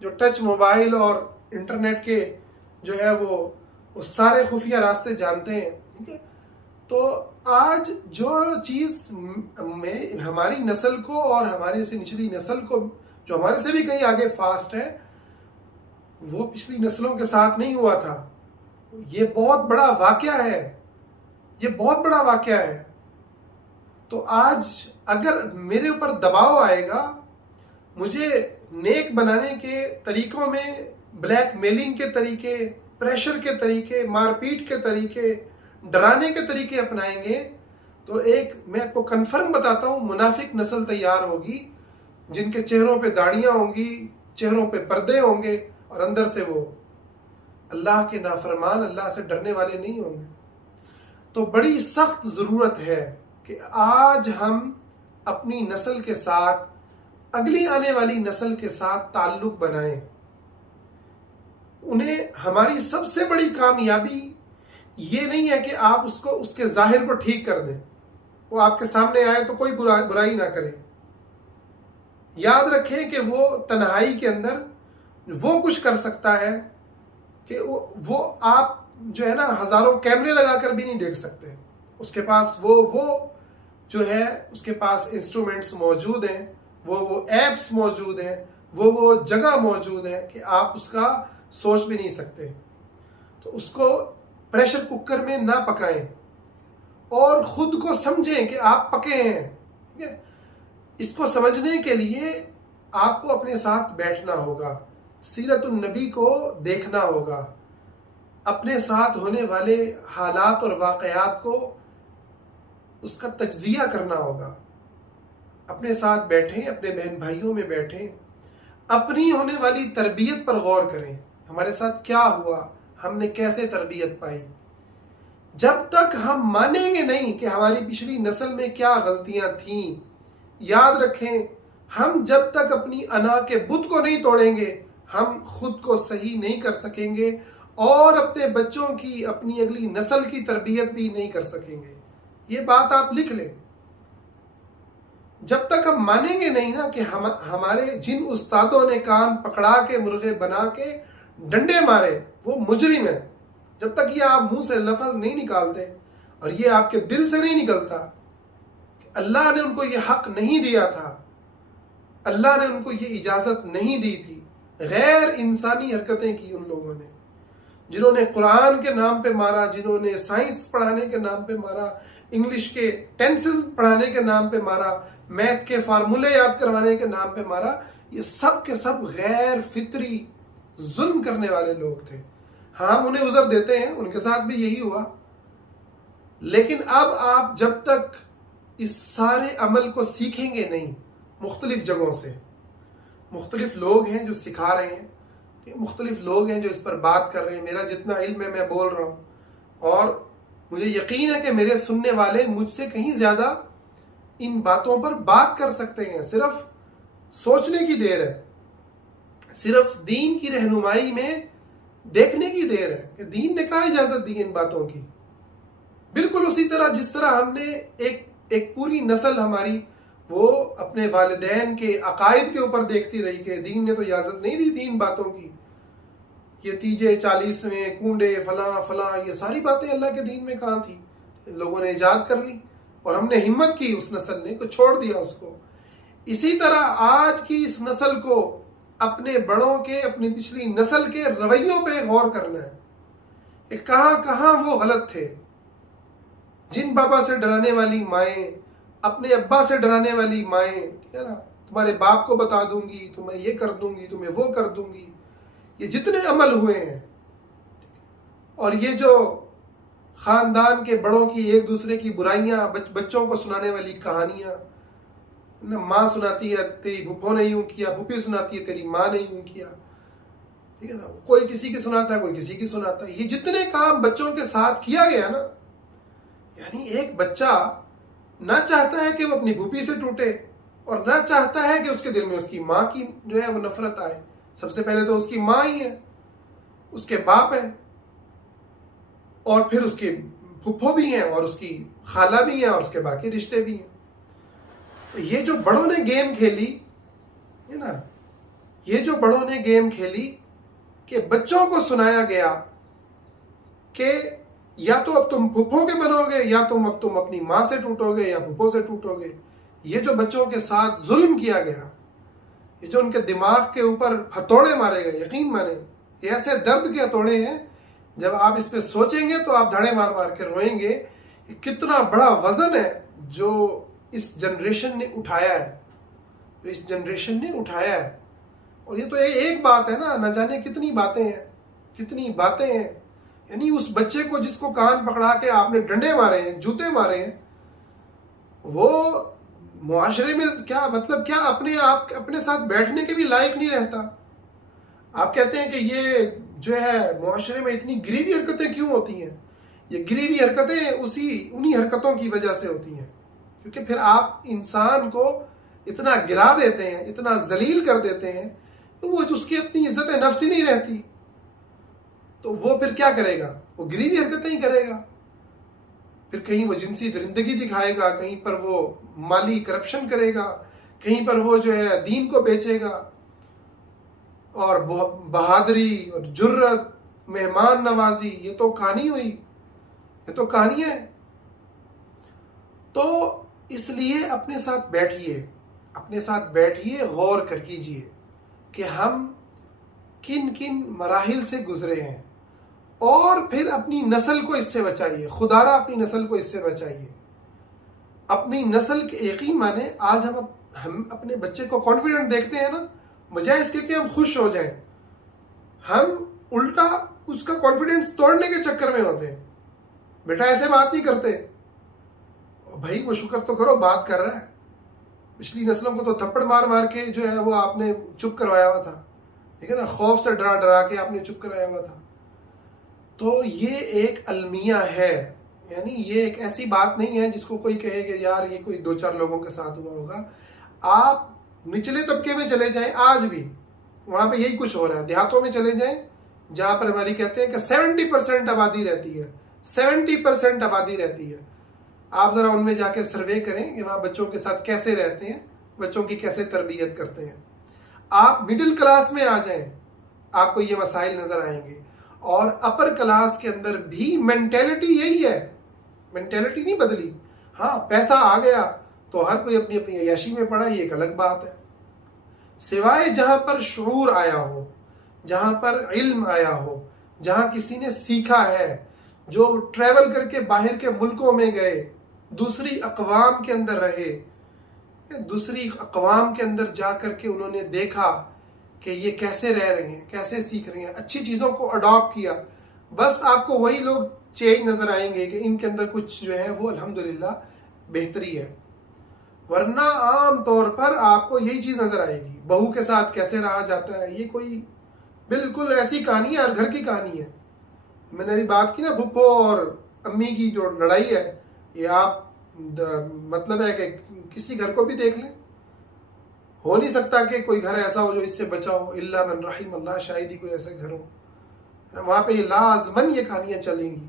جو ٹچ موبائل اور انٹرنیٹ کے جو ہے وہ سارے خفیہ راستے جانتے ہیں، ٹھیک ہے، تو آج جو چیز میں ہماری نسل کو اور ہمارے سے نچلی نسل کو، جو ہمارے سے بھی کہیں آگے فاسٹ ہے، وہ پچھلی نسلوں کے ساتھ نہیں ہوا تھا۔ یہ بہت بڑا واقعہ ہے، یہ بہت بڑا واقعہ ہے۔ تو آج اگر میرے اوپر دباؤ آئے گا، مجھے نیک بنانے کے طریقوں میں بلیک میلنگ کے طریقے، پریشر کے طریقے، مار پیٹ کے طریقے، ڈرانے کے طریقے اپنائیں گے، تو ایک میں آپ کو کنفرم بتاتا ہوں، منافق نسل تیار ہوگی، جن کے چہروں پہ داڑیاں ہوں گی، چہروں پہ پردے ہوں گے، اور اندر سے وہ اللہ کے نافرمان، اللہ سے ڈرنے والے نہیں ہوں گے۔ تو بڑی سخت ضرورت ہے کہ آج ہم اپنی نسل کے ساتھ، اگلی آنے والی نسل کے ساتھ تعلق بنائیں۔ انہیں ہماری سب سے بڑی کامیابی یہ نہیں ہے کہ آپ اس کے ظاہر کو ٹھیک کر دیں، وہ آپ کے سامنے آئے تو کوئی برائی نہ کریں۔ یاد رکھیں کہ وہ تنہائی کے اندر وہ کچھ کر سکتا ہے کہ وہ آپ جو ہے نا ہزاروں کیمرے لگا کر بھی نہیں دیکھ سکتے۔ اس کے پاس وہ جو ہے، اس کے پاس انسٹرومنٹس موجود ہیں، وہ ایپس موجود ہیں، وہ جگہ موجود ہے کہ آپ اس کا سوچ بھی نہیں سکتے۔ تو اس کو پریشر کوکر میں نہ پکائیں، اور خود کو سمجھیں کہ آپ پکے ہیں، ٹھیک ہے؟ اس کو سمجھنے کے لیے آپ کو اپنے ساتھ بیٹھنا ہوگا، سیرت النبی کو دیکھنا ہوگا، اپنے ساتھ ہونے والے حالات اور واقعات کو اس کا تجزیہ کرنا ہوگا۔ اپنے ساتھ بیٹھیں، اپنے بہن بھائیوں میں بیٹھیں، اپنی ہونے والی تربیت پر غور کریں، ہمارے ساتھ کیا ہوا، ہم نے کیسے تربیت پائی۔ جب تک ہم مانیں گے نہیں کہ ہماری پچھلی نسل میں کیا غلطیاں تھیں، یاد رکھیں، ہم جب تک اپنی انا کے بت کو نہیں توڑیں گے، ہم خود کو صحیح نہیں کر سکیں گے، اور اپنے بچوں کی، اپنی اگلی نسل کی تربیت بھی نہیں کر سکیں گے۔ یہ بات آپ لکھ لیں۔ جب تک ہم مانیں گے نہیں نا کہ ہمارے جن استادوں نے کان پکڑا کے مرغے بنا کے ڈنڈے مارے وہ مجرم ہیں، جب تک یہ آپ منہ سے لفظ نہیں نکالتے اور یہ آپ کے دل سے نہیں نکلتا کہ اللہ نے ان کو یہ حق نہیں دیا تھا، اللہ نے ان کو یہ اجازت نہیں دی تھی، غیر انسانی حرکتیں کی ان لوگوں نے، جنہوں نے قرآن کے نام پہ مارا، جنہوں نے سائنس پڑھانے کے نام پہ مارا، انگلش کے ٹینسز پڑھانے کے نام پہ مارا، میتھ کے فارمولے یاد کروانے کے نام پہ مارا، یہ سب کے سب غیر فطری ظلم کرنے والے لوگ تھے۔ ہاں، ہم انہیں عذر دیتے ہیں، ان کے ساتھ بھی یہی ہوا، لیکن اب آپ جب تک اس سارے عمل کو سیکھیں گے نہیں، مختلف جگہوں سے مختلف لوگ ہیں جو سکھا رہے ہیں، مختلف لوگ ہیں جو اس پر بات کر رہے ہیں، میرا جتنا علم ہے میں بول رہا ہوں، اور مجھے یقین ہے کہ میرے سننے والے مجھ سے کہیں زیادہ ان باتوں پر بات کر سکتے ہیں۔ صرف سوچنے کی دیر ہے، صرف دین کی رہنمائی میں دیکھنے کی دیر ہے کہ دین نے کہاں اجازت دی ان باتوں کی۔ بالکل اسی طرح جس طرح ہم نے ایک پوری نسل ہماری وہ اپنے والدین کے عقائد کے اوپر دیکھتی رہی کہ دین نے تو اجازت نہیں دی تھی ان باتوں کی، یہ تیجے 40ویں کنڈے فلاں فلاں، یہ ساری باتیں اللہ کے دین میں کہاں تھی؟ لوگوں نے ایجاد کر لی اور ہم نے ہمت کی، اس نسل نے کو چھوڑ دیا اس کو۔ اسی طرح آج کی اس نسل کو اپنے بڑوں کے، اپنی پچھلی نسل کے رویوں پہ غور کرنا ہے کہ کہاں کہاں وہ غلط تھے۔ جن بابا سے ڈرانے والی مائیں، اپنے ابا سے ڈرانے والی مائیں، ٹھیک ہے نا، تمہارے باپ کو بتا دوں گی، تمہیں یہ کر دوں گی، تمہیں وہ کر دوں گی، یہ جتنے عمل ہوئے ہیں، اور یہ جو خاندان کے بڑوں کی ایک دوسرے کی برائیاں، بچوں کو سنانے والی کہانیاں، ماں سناتی ہے تیری پھپھو نے یوں کیا، پھوپھی سناتی ہے تیری ماں نے یوں کیا، ٹھیک ہے نا، کوئی کسی کی سناتا ہے، کوئی کسی کی سناتا ہے، یہ جتنے کام بچوں کے ساتھ کیا گیا نا، یعنی ایک بچہ نہ چاہتا ہے کہ وہ اپنی پھوپھی سے ٹوٹے، اور نہ چاہتا ہے کہ اس کے دل میں اس کی ماں کی جو ہے وہ نفرت آئے، سب سے پہلے تو اس کی ماں ہی ہے، اس کے باپ ہے، اور پھر اس کے پھپھو بھی ہیں، اور اس کی خالہ بھی ہیں، اور اس کے باقی رشتے بھی ہیں۔ یہ جو بڑوں نے گیم کھیلی ہے نا، یہ جو بڑوں نے گیم کھیلی کہ بچوں کو سنایا گیا کہ یا تو اب تم پھپھو کے بنو گے، یا اب تم اپنی ماں سے ٹوٹو گے، یا پھپھو سے ٹوٹو گے۔ یہ جو بچوں کے ساتھ ظلم کیا گیا، یہ جو ان کے دماغ کے اوپر ہتھوڑے مارے گئے، یقین مانیں یہ ایسے درد کے ہتھوڑے ہیں، جب آپ اس پہ سوچیں گے تو آپ دھڑے مار مار کے روئیں گے کہ کتنا بڑا وزن ہے جو اس جنریشن نے اٹھایا ہے، جو اس جنریشن نے اٹھایا ہے۔ اور یہ تو ایک بات ہے نا، نہ جانے کتنی باتیں ہیں، کتنی باتیں ہیں۔ یعنی اس بچے کو جس کو کان پکڑا کے آپ نے ڈنڈے مارے ہیں، جوتے مارے ہیں، وہ معاشرے میں کیا مطلب کیا اپنے ساتھ بیٹھنے کے بھی لائق نہیں رہتا۔ آپ کہتے ہیں کہ یہ جو ہے معاشرے میں اتنی گریوی حرکتیں کیوں ہوتی ہیں؟ یہ گریوی حرکتیں انہی حرکتوں کی وجہ سے ہوتی ہیں، کیونکہ پھر آپ انسان کو اتنا گرا دیتے ہیں، اتنا ذلیل کر دیتے ہیں کہ وہ اس کی اپنی عزت نفس ہی نہیں رہتی، تو وہ پھر کیا کرے گا؟ وہ گریوی حرکتیں ہی کرے گا۔ پھر کہیں وہ جنسی درندگی دکھائے گا، کہیں پر وہ مالی کرپشن کرے گا، کہیں پر وہ جو ہے دین کو بیچے گا، اور بہادری اور جرت، مہمان نوازی، یہ تو کہانی ہوئی، یہ تو کہانی ہے۔ تو اس لیے اپنے ساتھ بیٹھیے، غور کر کیجئے کہ ہم کن کن مراحل سے گزرے ہیں، اور پھر اپنی نسل کو اس سے بچائیے، خدارا اپنی نسل کو اس سے بچائیے۔ اپنی نسل کے یقین مانے، آج ہم اپنے بچے کو کانفیڈنٹ دیکھتے ہیں نا، بجائے اس کے کہ ہم خوش ہو جائیں، ہم الٹا اس کا کانفیڈنس توڑنے کے چکر میں ہوتے ہیں۔ بیٹا ایسے بات نہیں کرتے، بھائی وہ شکر تو کرو بات کر رہا ہے۔ پچھلی نسلوں کو تو تھپڑ مار مار کے جو ہے وہ آپ نے چپ کروایا ہوا تھا، ٹھیک ہے نا، خوف سے ڈرا کے آپ نے چپ کرایا ہوا تھا۔ تو یہ ایک المیہ ہے، یعنی یہ ایک ایسی بات نہیں ہے جس کو کوئی کہے کہ یار یہ کوئی دو چار لوگوں کے ساتھ ہوا ہوگا۔ آپ نچلے طبقے میں چلے جائیں، آج بھی وہاں پہ یہی کچھ ہو رہا ہے۔ دیہاتوں میں چلے جائیں جہاں پر ہماری کہتے ہیں کہ 70% آبادی رہتی ہے، 70% آبادی رہتی ہے، آپ ذرا ان میں جا کے سروے کریں کہ وہاں بچوں کے ساتھ کیسے رہتے ہیں، بچوں کی کیسے تربیت کرتے ہیں۔ آپ مڈل کلاس میں آ جائیں، آپ کو یہ مسائل نظر آئیں گے۔ اور اپر کلاس کے اندر بھی مینٹیلٹی یہی ہے، مینٹیلٹی نہیں بدلی۔ ہاں پیسہ آ گیا تو ہر کوئی اپنی اپنی عیاشی میں پڑا، یہ ایک الگ بات ہے۔ سوائے جہاں پر شعور آیا ہو، جہاں پر علم آیا ہو، جہاں کسی نے سیکھا ہے، جو ٹریول کر کے باہر کے ملکوں میں گئے، دوسری اقوام کے اندر رہے، دوسری اقوام کے اندر جا کر کے انہوں نے دیکھا کہ یہ کیسے رہ رہے ہیں، کیسے سیکھ رہے ہیں، اچھی چیزوں کو اڈاپٹ کیا، بس آپ کو وہی لوگ چینج نظر آئیں گے کہ ان کے اندر کچھ جو ہے وہ الحمدللہ بہتری ہے۔ ورنہ عام طور پر آپ کو یہی چیز نظر آئے گی، بہو کے ساتھ کیسے رہا جاتا ہے، یہ کوئی بالکل ایسی کہانی ہے، ہر گھر کی کہانی ہے۔ میں نے ابھی بات کی نا پھپھو اور امی کی جو لڑائی ہے، یہ آپ مطلب ہے کہ کسی گھر کو بھی دیکھ لیں، ہو نہیں سکتا کہ کوئی گھر ایسا ہو جو اس سے بچا ہو، الا من رحم اللہ، شاید ہی کوئی ایسے گھر ہو، وہاں پہ یہ لازماً یہ کہانیاں چلیں گی۔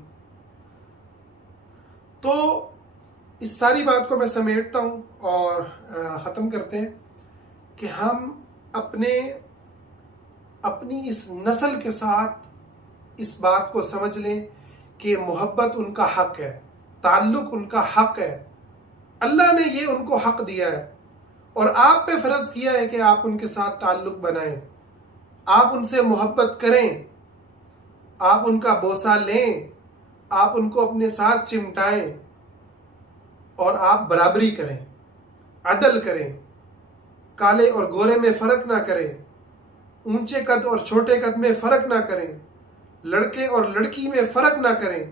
تو اس ساری بات کو میں سمیٹتا ہوں اور ختم کرتے ہیں کہ ہم اپنی اس نسل کے ساتھ اس بات کو سمجھ لیں کہ محبت ان کا حق ہے، تعلق ان کا حق ہے، اللہ نے یہ ان کو حق دیا ہے، اور آپ پہ فرض کیا ہے کہ آپ ان کے ساتھ تعلق بنائیں، آپ ان سے محبت کریں، آپ ان کا بوسہ لیں، آپ ان کو اپنے ساتھ چمٹائیں، اور آپ برابری کریں، عدل کریں، کالے اور گورے میں فرق نہ کریں، اونچے قد اور چھوٹے قد میں فرق نہ کریں، لڑکے اور لڑکی میں فرق نہ کریں،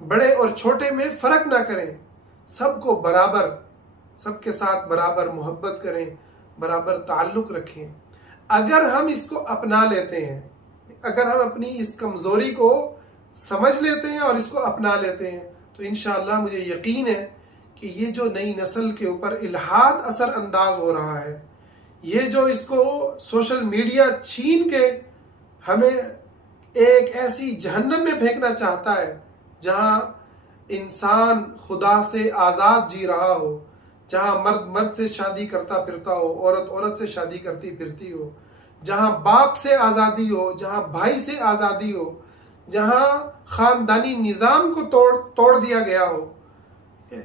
بڑے اور چھوٹے میں فرق نہ کریں، سب کو برابر، سب کے ساتھ برابر محبت کریں، برابر تعلق رکھیں۔ اگر ہم اس کو اپنا لیتے ہیں، اگر ہم اپنی اس کمزوری کو سمجھ لیتے ہیں اور اس کو اپنا لیتے ہیں، تو انشاءاللہ مجھے یقین ہے کہ یہ جو نئی نسل کے اوپر الحاد اثر انداز ہو رہا ہے، یہ جو اس کو سوشل میڈیا چھین کے ہمیں ایک ایسی جہنم میں پھینکنا چاہتا ہے جہاں انسان خدا سے آزاد جی رہا ہو، جہاں مرد مرد سے شادی کرتا پھرتا ہو، عورت عورت سے شادی کرتی پھرتی ہو، جہاں باپ سے آزادی ہو، جہاں بھائی سے آزادی ہو، جہاں خاندانی نظام کو توڑ دیا گیا ہو۔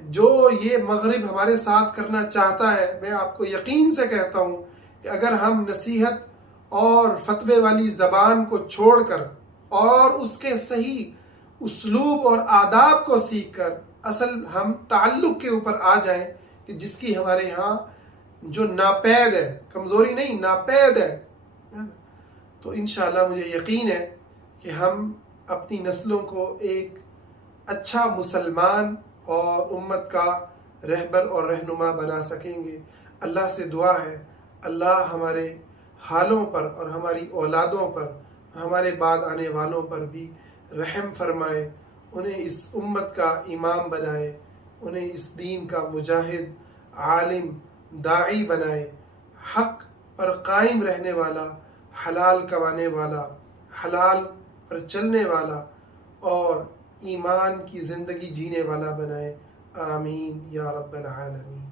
جو یہ مغرب ہمارے ساتھ کرنا چاہتا ہے، میں آپ کو یقین سے کہتا ہوں کہ اگر ہم نصیحت اور فتوے والی زبان کو چھوڑ کر اور اس کے صحیح اسلوب اور آداب کو سیکھ کر اصل ہم تعلق کے اوپر آ جائیں کہ جس کی ہمارے ہاں جو ناپید ہے، کمزوری نہیں ناپید ہے، تو انشاءاللہ مجھے یقین ہے کہ ہم اپنی نسلوں کو ایک اچھا مسلمان اور امت کا رہبر اور رہنما بنا سکیں گے۔ اللہ سے دعا ہے اللہ ہمارے حالوں پر اور ہماری اولادوں پر اور ہمارے بعد آنے والوں پر بھی رحم فرمائے، انہیں اس امت کا امام بنائے، انہیں اس دین کا مجاہد، عالم، داعی بنائے، حق پر قائم رہنے والا، حلال کمانے والا، حلال پر چلنے والا اور ایمان کی زندگی جینے والا بنائے۔ آمین یا رب العالمین۔